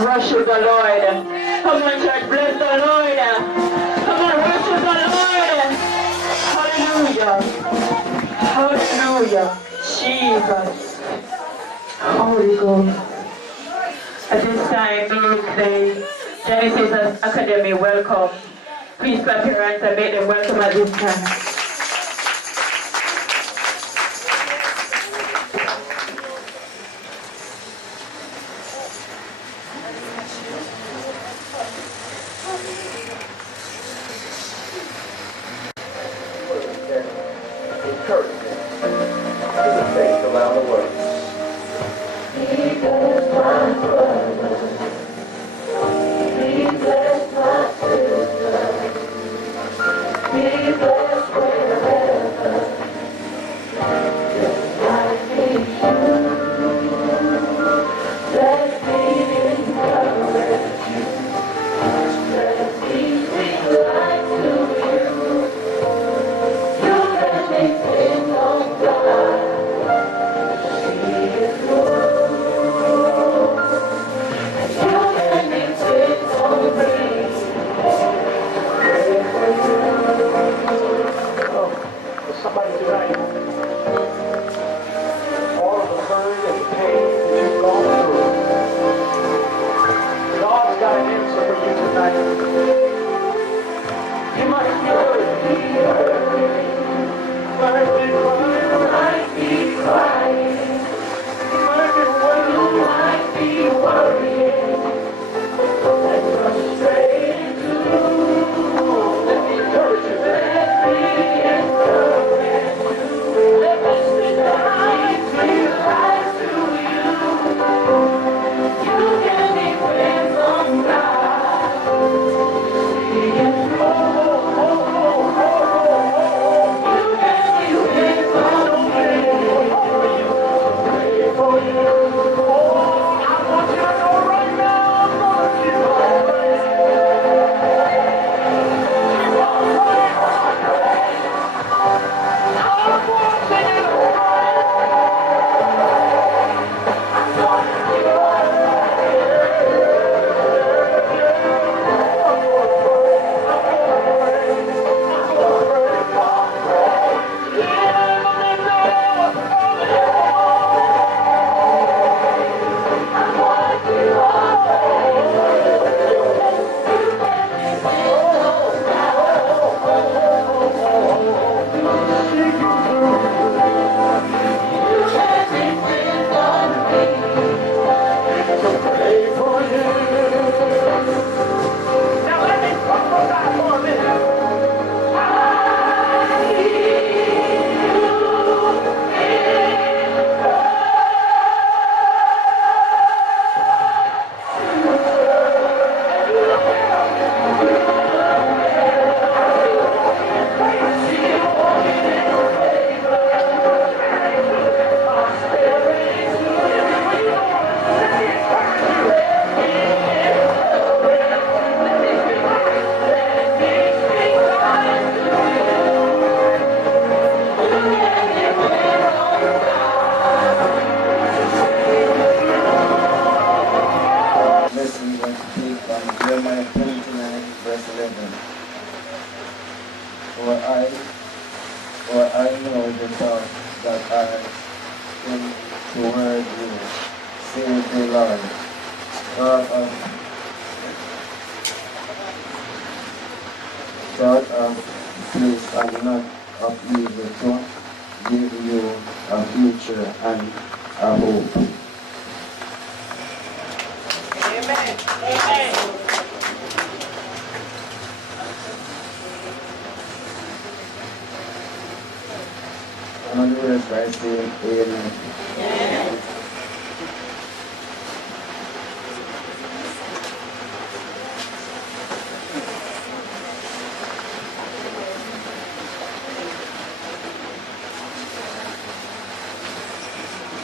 Worship the Lord. Come on, church, bless the Lord. Come on, worship the Lord. Hallelujah. Hallelujah. Jesus. Holy Ghost. At this time, the Genesis Academy welcome. Please clap your hands and make them welcome at this time.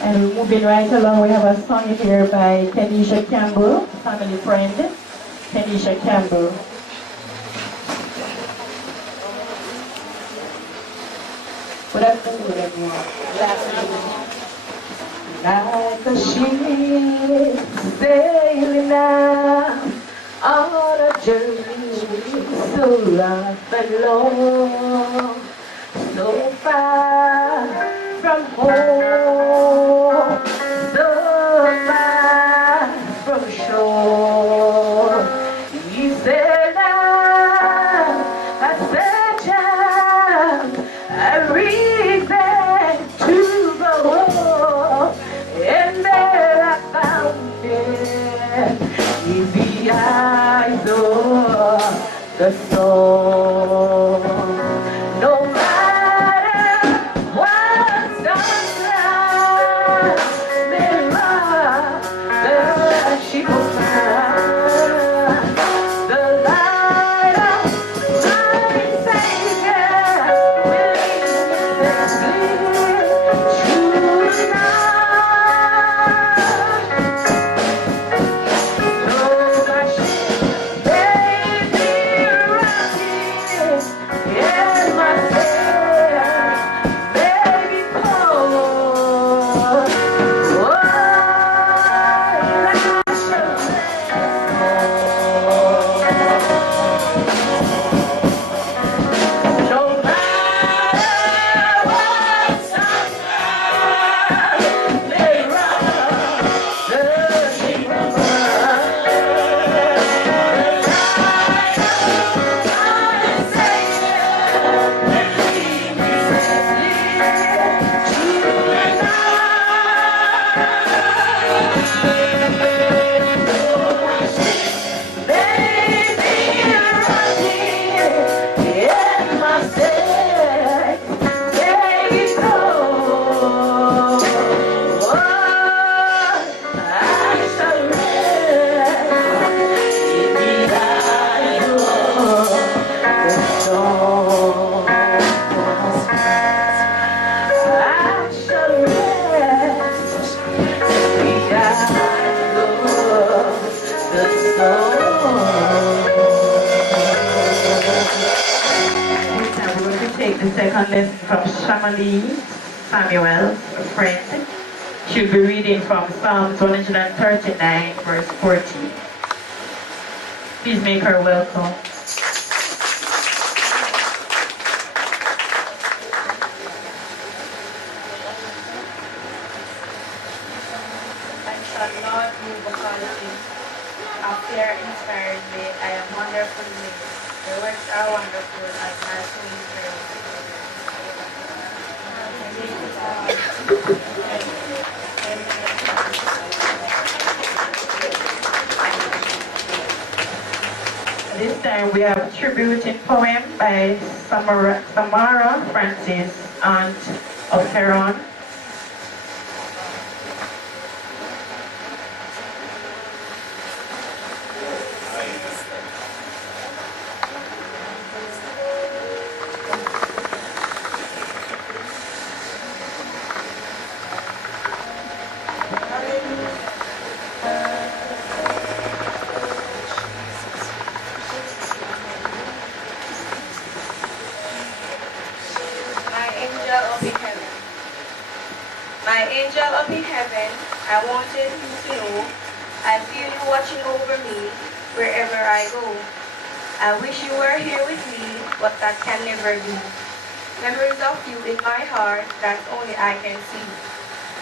And moving right along, we have a song here by Kenisha Campbell, family friend, Kenisha Campbell. What up, like a ship sailing out on a journey so rough and long, so far from home, so far from shore. He said, I search out, I reach back to go home, and there I found it in the eyes of the storm. No matter what sunrise may rise, the sheep will find the light of my Savior will lead me true night. So my ship may be rocking, and my sail may be cold. Oh, I shall no matter what sunrise may rise, the ship will rise. The light of my Savior will lead me safely to the Take the second lesson from Shamali Samuel, a friend. She'll be reading from Psalms 139, verse 40. Please make her welcome. And shall not move because a fear inspired me. I am wonderfully made. The works are wonderful as my soul is praised. This time we have a tributing poem by Samara Francis, aunt of Heron. My angel up in heaven, I wanted you to know I feel you watching over me wherever I go. I wish you were here with me, but that can never be. Memories of you in my heart that only I can see.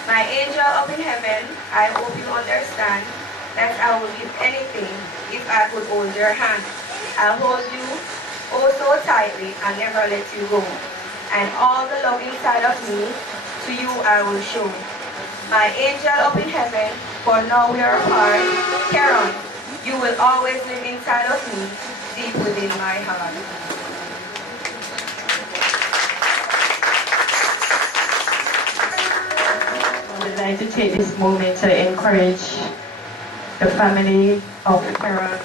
My angel up in heaven, I hope you understand that I would give anything if I could hold your hand. I'll hold you oh so tightly and never let you go. And all the love inside of me, to you I will show. My angel up in heaven, for now we are apart. Karen, you will always live inside of me, deep within my heart. I would like to take this moment to encourage the family of Karen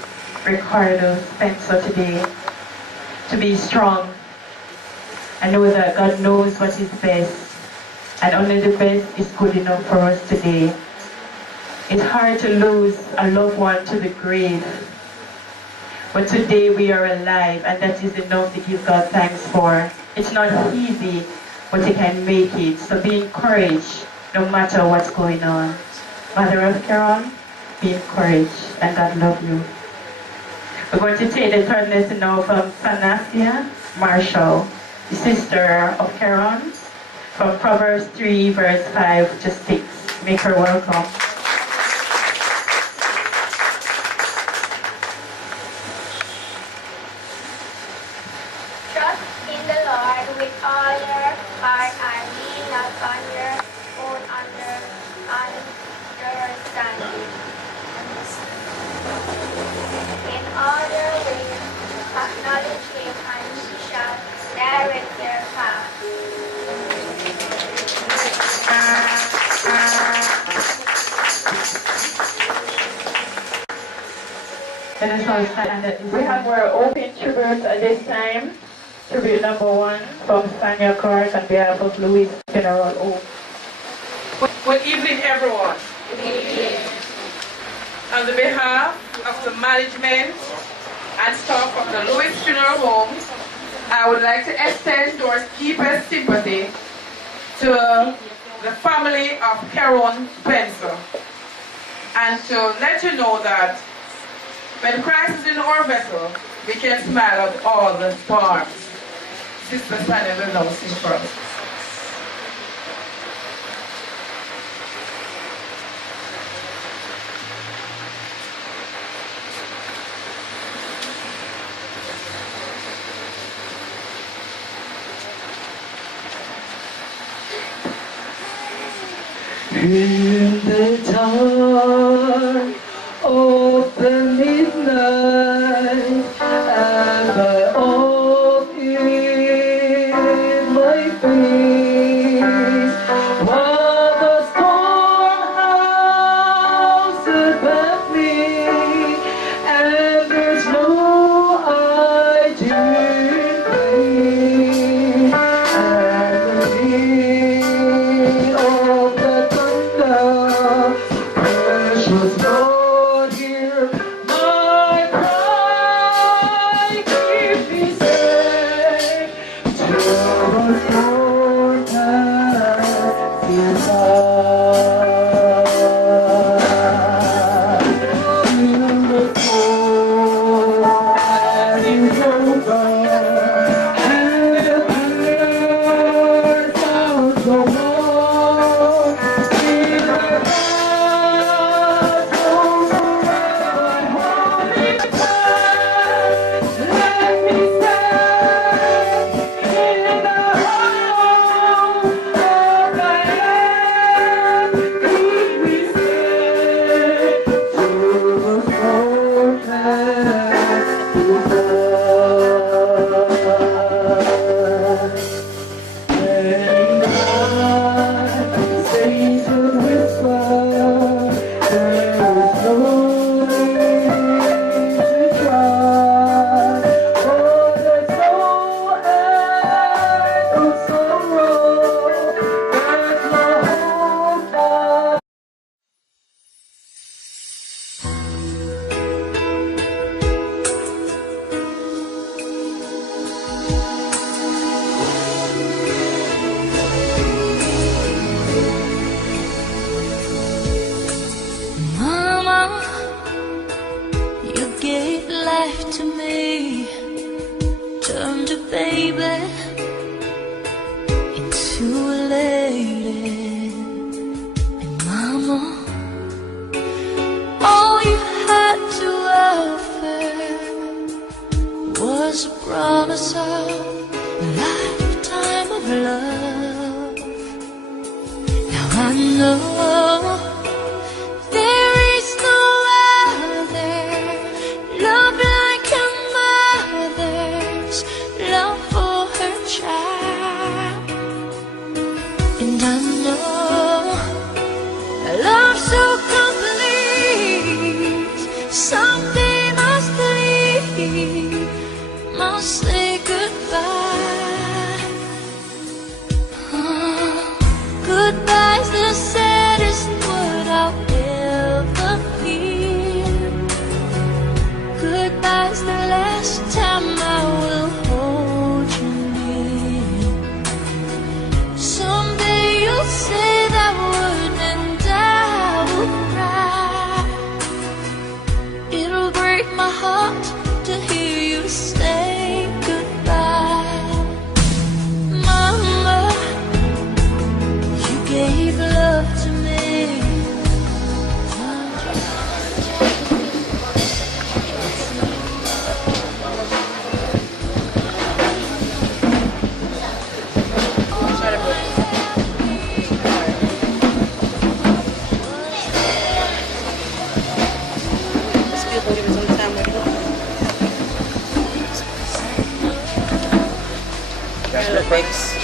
Ricardo Spencer today to be strong. I know that God knows what is best. and only the best is good enough for us today. It's hard to lose a loved one to the grave, but today we are alive, and that is enough to give God thanks for. It's not easy, but you can make it. So be encouraged no matter what's going on. Mother of Caron, be encouraged, and God love you. We're going to take the third lesson now from Thanasia Marshall, the sister of Caron, from Proverbs 3, verse 5 to 6. Make her welcome. Trust in the Lord with all your heart and lean not on your own understanding. In all your ways, acknowledge him, and he shall direct your path. Let us all stand. We have our open tribute at this time. Tribute number 1 from Sanya Clark on behalf of Louis Funeral Home. Good evening, everyone. On the behalf of the management and staff of the Louis Funeral Home, I would like to extend our deepest sympathy to the family of Caron Spencer, and to let you know that when Christ is in our vessel, we can smile at all the storms. Sister Sanya will now sing for us. In the dark of the midnight, and I all in my face, while the storm howls above me, and there's no hiding place, and the beat of the precious Lord, hear my cry, keep me safe till the storm passes by. Till the storm is over and the bird sounds no more. Till the Mama, you gave life to me, turned a baby into a lady. And Mama, all you had to offer was a promise of a lifetime of love. Now I know there is no other love like a mother's love for her child. And I know a love so complete, something must leave, must say goodbye. sometime with you. Relax.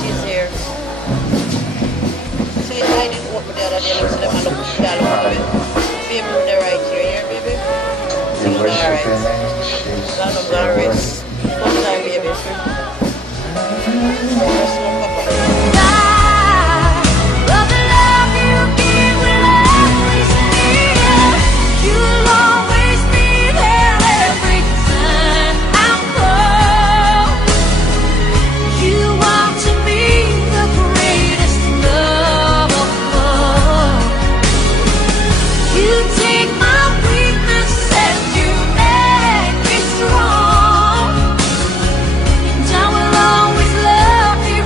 She's here. See, I didn't walk with the other day. Looks like I'm looking for you. Baby, move the right here, baby. Alright. So I'm gonna rest. One time, baby. Rest my papa. Always love you.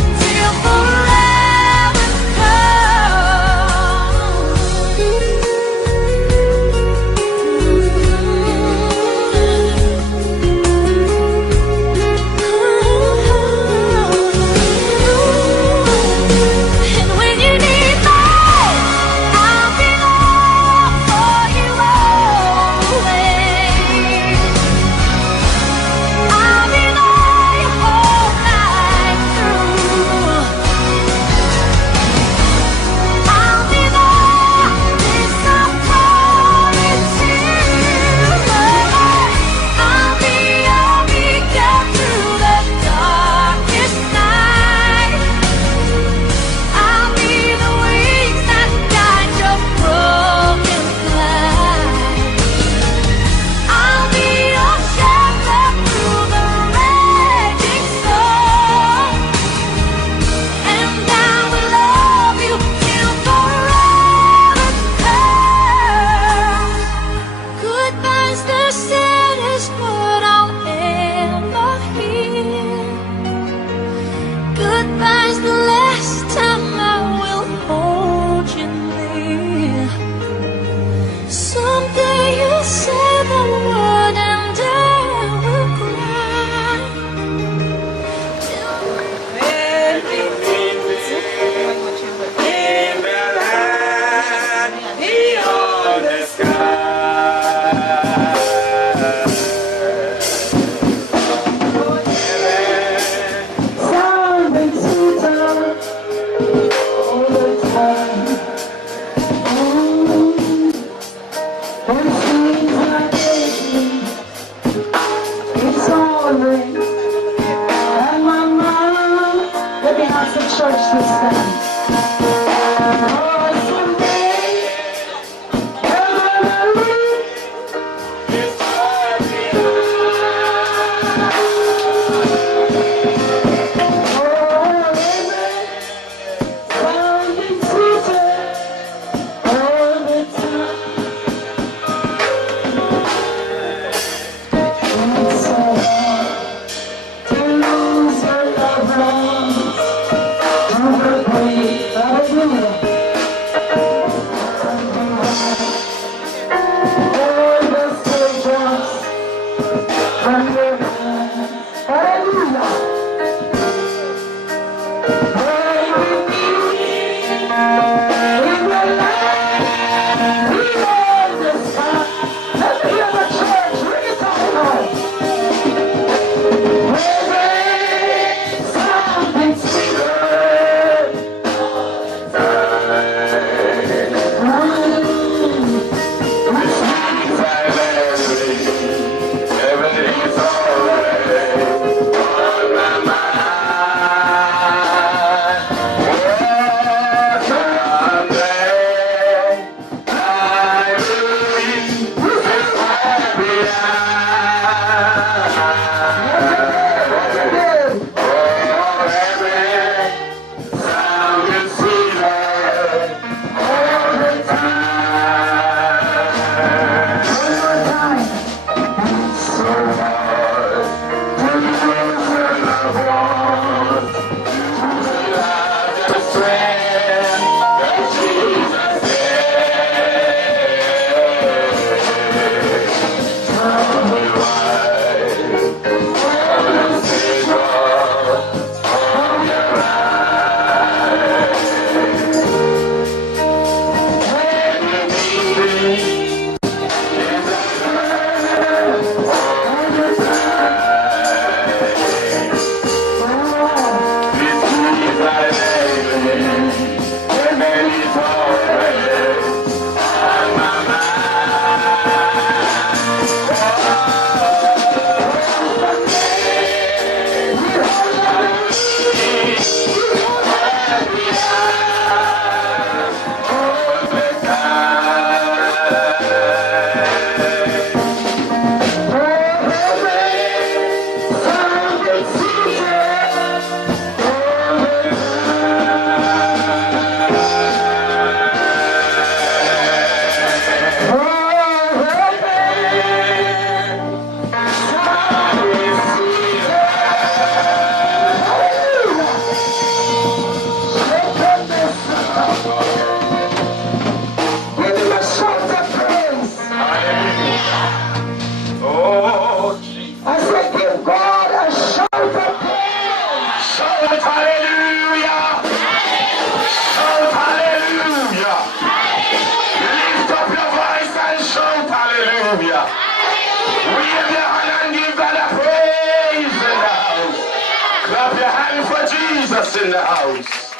the house.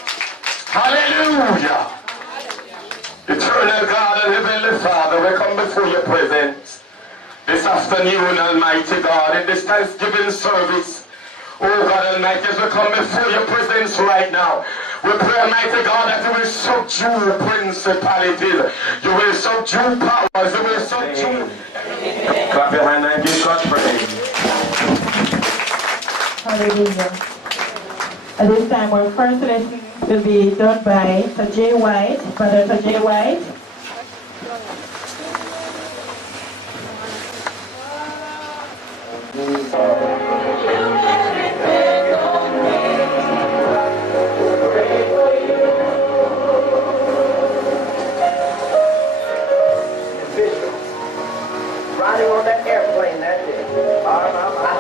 Hallelujah. Eternal God and Heavenly Father, we come before your presence this afternoon, Almighty God, in this Thanksgiving service. Oh God Almighty, as we come before your presence right now, we pray, Almighty God, that you will subdue principalities, you will subdue powers, you will subdue. Clap your hand and give God praise. Hallelujah. At this time, our first lesson will be done by Tajay White, Brother Tajay White. Riding on that airplane that day, I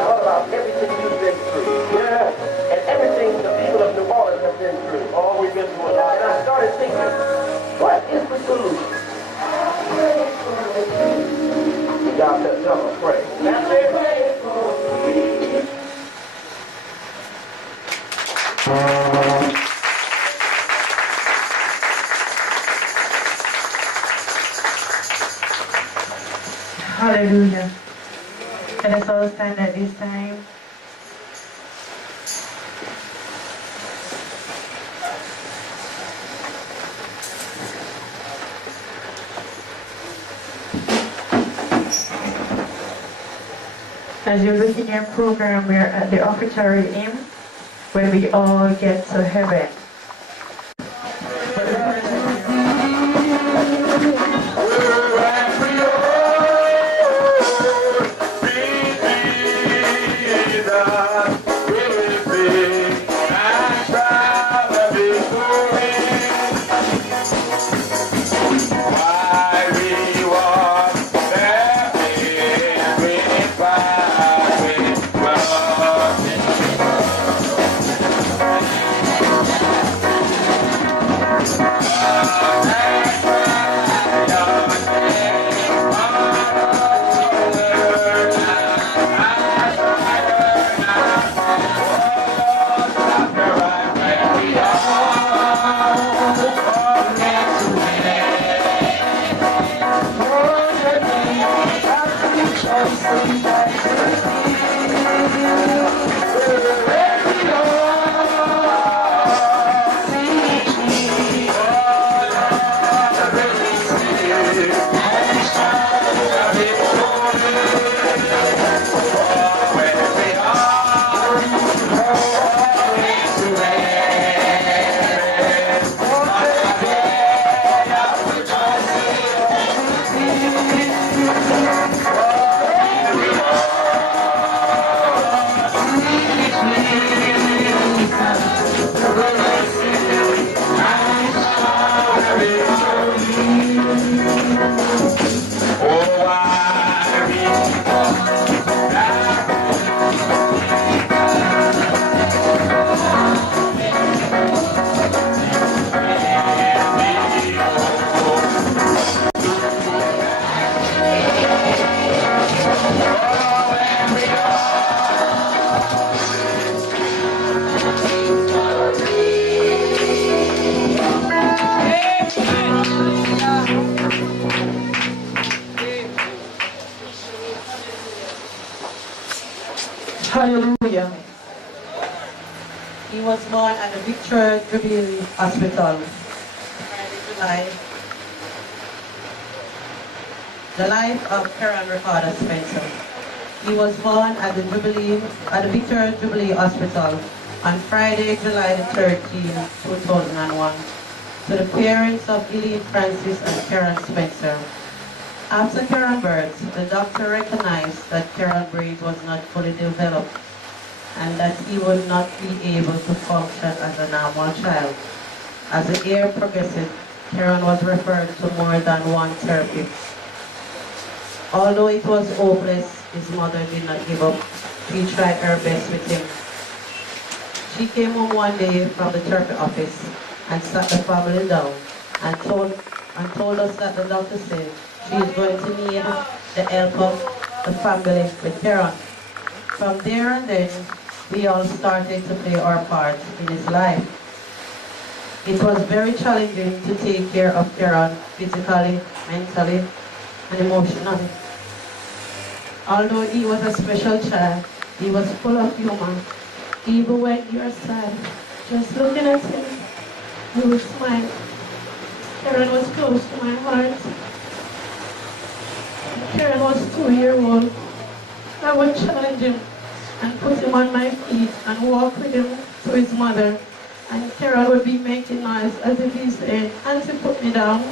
thought about everything you've been through. Yeah. And everything the people of New Orleans have been through. Oh, we've been through a lot. And I started thinking, what is the solution? God said, tell them, pray. That's it. Hallelujah. Let us all stand at this time. As you look in your program, we are at the offertory hymn when we all get to heaven. Hallelujah. He was born at the Victor Jubilee Hospital, July. The life of Karen Ricardo Spencer. He was born at the Victor Jubilee Hospital on Friday, July the 13th, 2001, to the parents of Eileen Francis and Karen Spencer. After Karen's birth, the doctor recognized that Karen's brain was not fully developed and that he would not be able to function as a normal child. As the year progressed, Karen was referred to more than one therapy. Although it was hopeless, his mother did not give up. She tried her best with him. She came home one day from the therapy office and sat the family down and told us that the doctor said she is going to need the help of the family with Karen. From there and then, we all started to play our part in his life. It was very challenging to take care of Karen physically, mentally, and emotionally. Although he was a special child, he was full of humor. Even when you're sad, just looking at him, you will smile. Karen was close to my heart. Karen was 2-year-old. I would challenge him and put him on my feet and walk with him to his mother. And Karen would be making noise as if he's saying, "Auntie, put me down."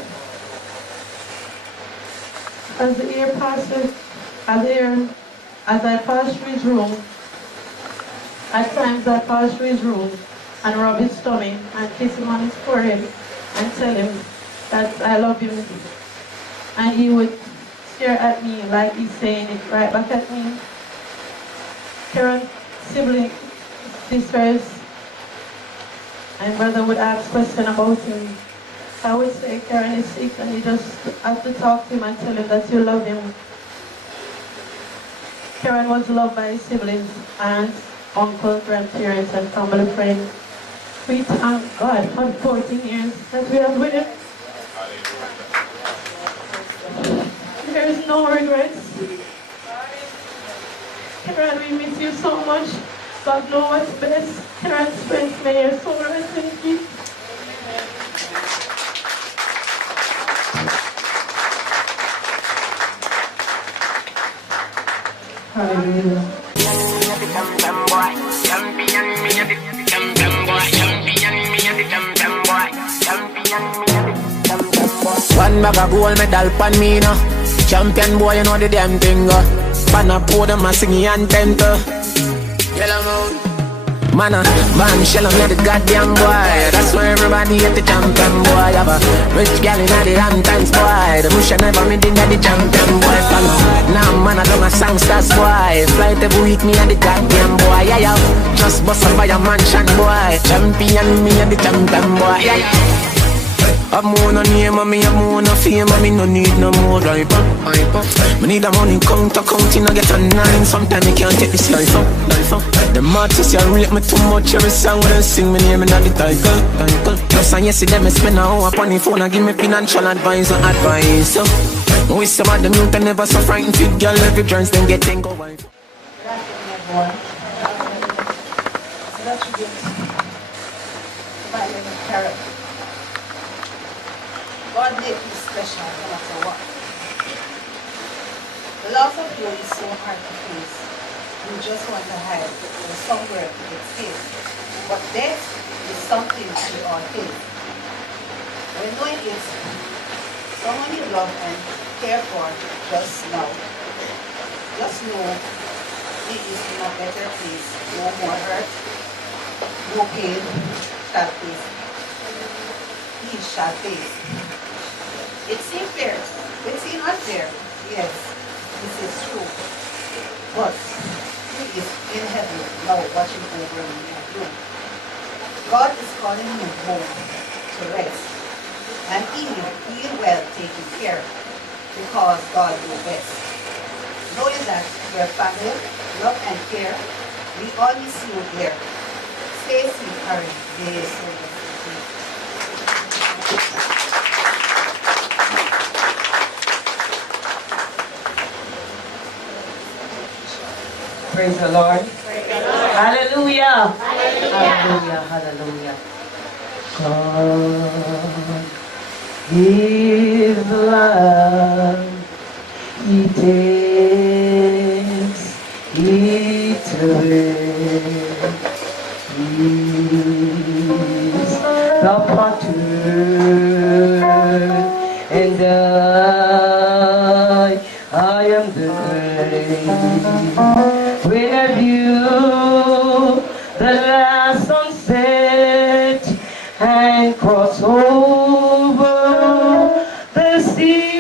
As the year passes, as I pass through his room, at times I pass through his room and rub his tummy and kiss him on his forehead and tell him that I love him. And he would stare at me like he's saying it right back at me. Karen's sibling, sisters, and brother would ask questions about him. I would say, "Karen is sick," and you just have to talk to him and tell him that you love him. Karen was loved by his siblings, aunts, uncles, grandparents, and family friends. We thank God for the 14 years that we have with him. There is no regrets. Karen, we miss you so much. God knows what's best. Karen's friends, may your soul rest in peace. Hallelujah. One bag of gold medal pan me now. Champion boy, you know the damn thing. Pan a podium and sing anthem to. Yellow moon. Man, shell on the goddamn boy. That's why everybody at the champion boy. Have a rich gal in the Hamptons boy. The bush never made in the champion boy. Now man, I don't a songsters boy. Flight every week me and the goddamn boy. Yeah, yeah. Just bust up by a mansion boy. Champion me and the champion boy. Yeah, yeah. I've more no name and me have more no fame and me no need no more life up. Me need a money counting I get a 9. Sometimes me can't take this life up. The artists you rate me too much. Every song when I sing me name in the title. Plus and yesterday me spend an hour upon the phone and give me financial advice. So we some of them youth never so frightened fit girl. Every chance them get ten go wife. God made you special no matter what. The loss of you is so hard to face. You just want to hide or somewhere to get safe. But death is something we all face. We know it is someone you love and care for just now. Just know he is in a better place. No more hurt, no pain shall face. He shall face. It seems fair. It seems unfair. Yes, this is true. But he is in heaven now watching over me and you. God is calling you home to rest. And he will well taken care because God knows best. Knowing that your family, love and care, we all miss you there. Stay sweet, Karen. Yes, Praise the Lord. Hallelujah. Hallelujah. Hallelujah. God gives love. He takes it away. He's the potter, and I am the clay. When I view the last sunset and cross over the sea,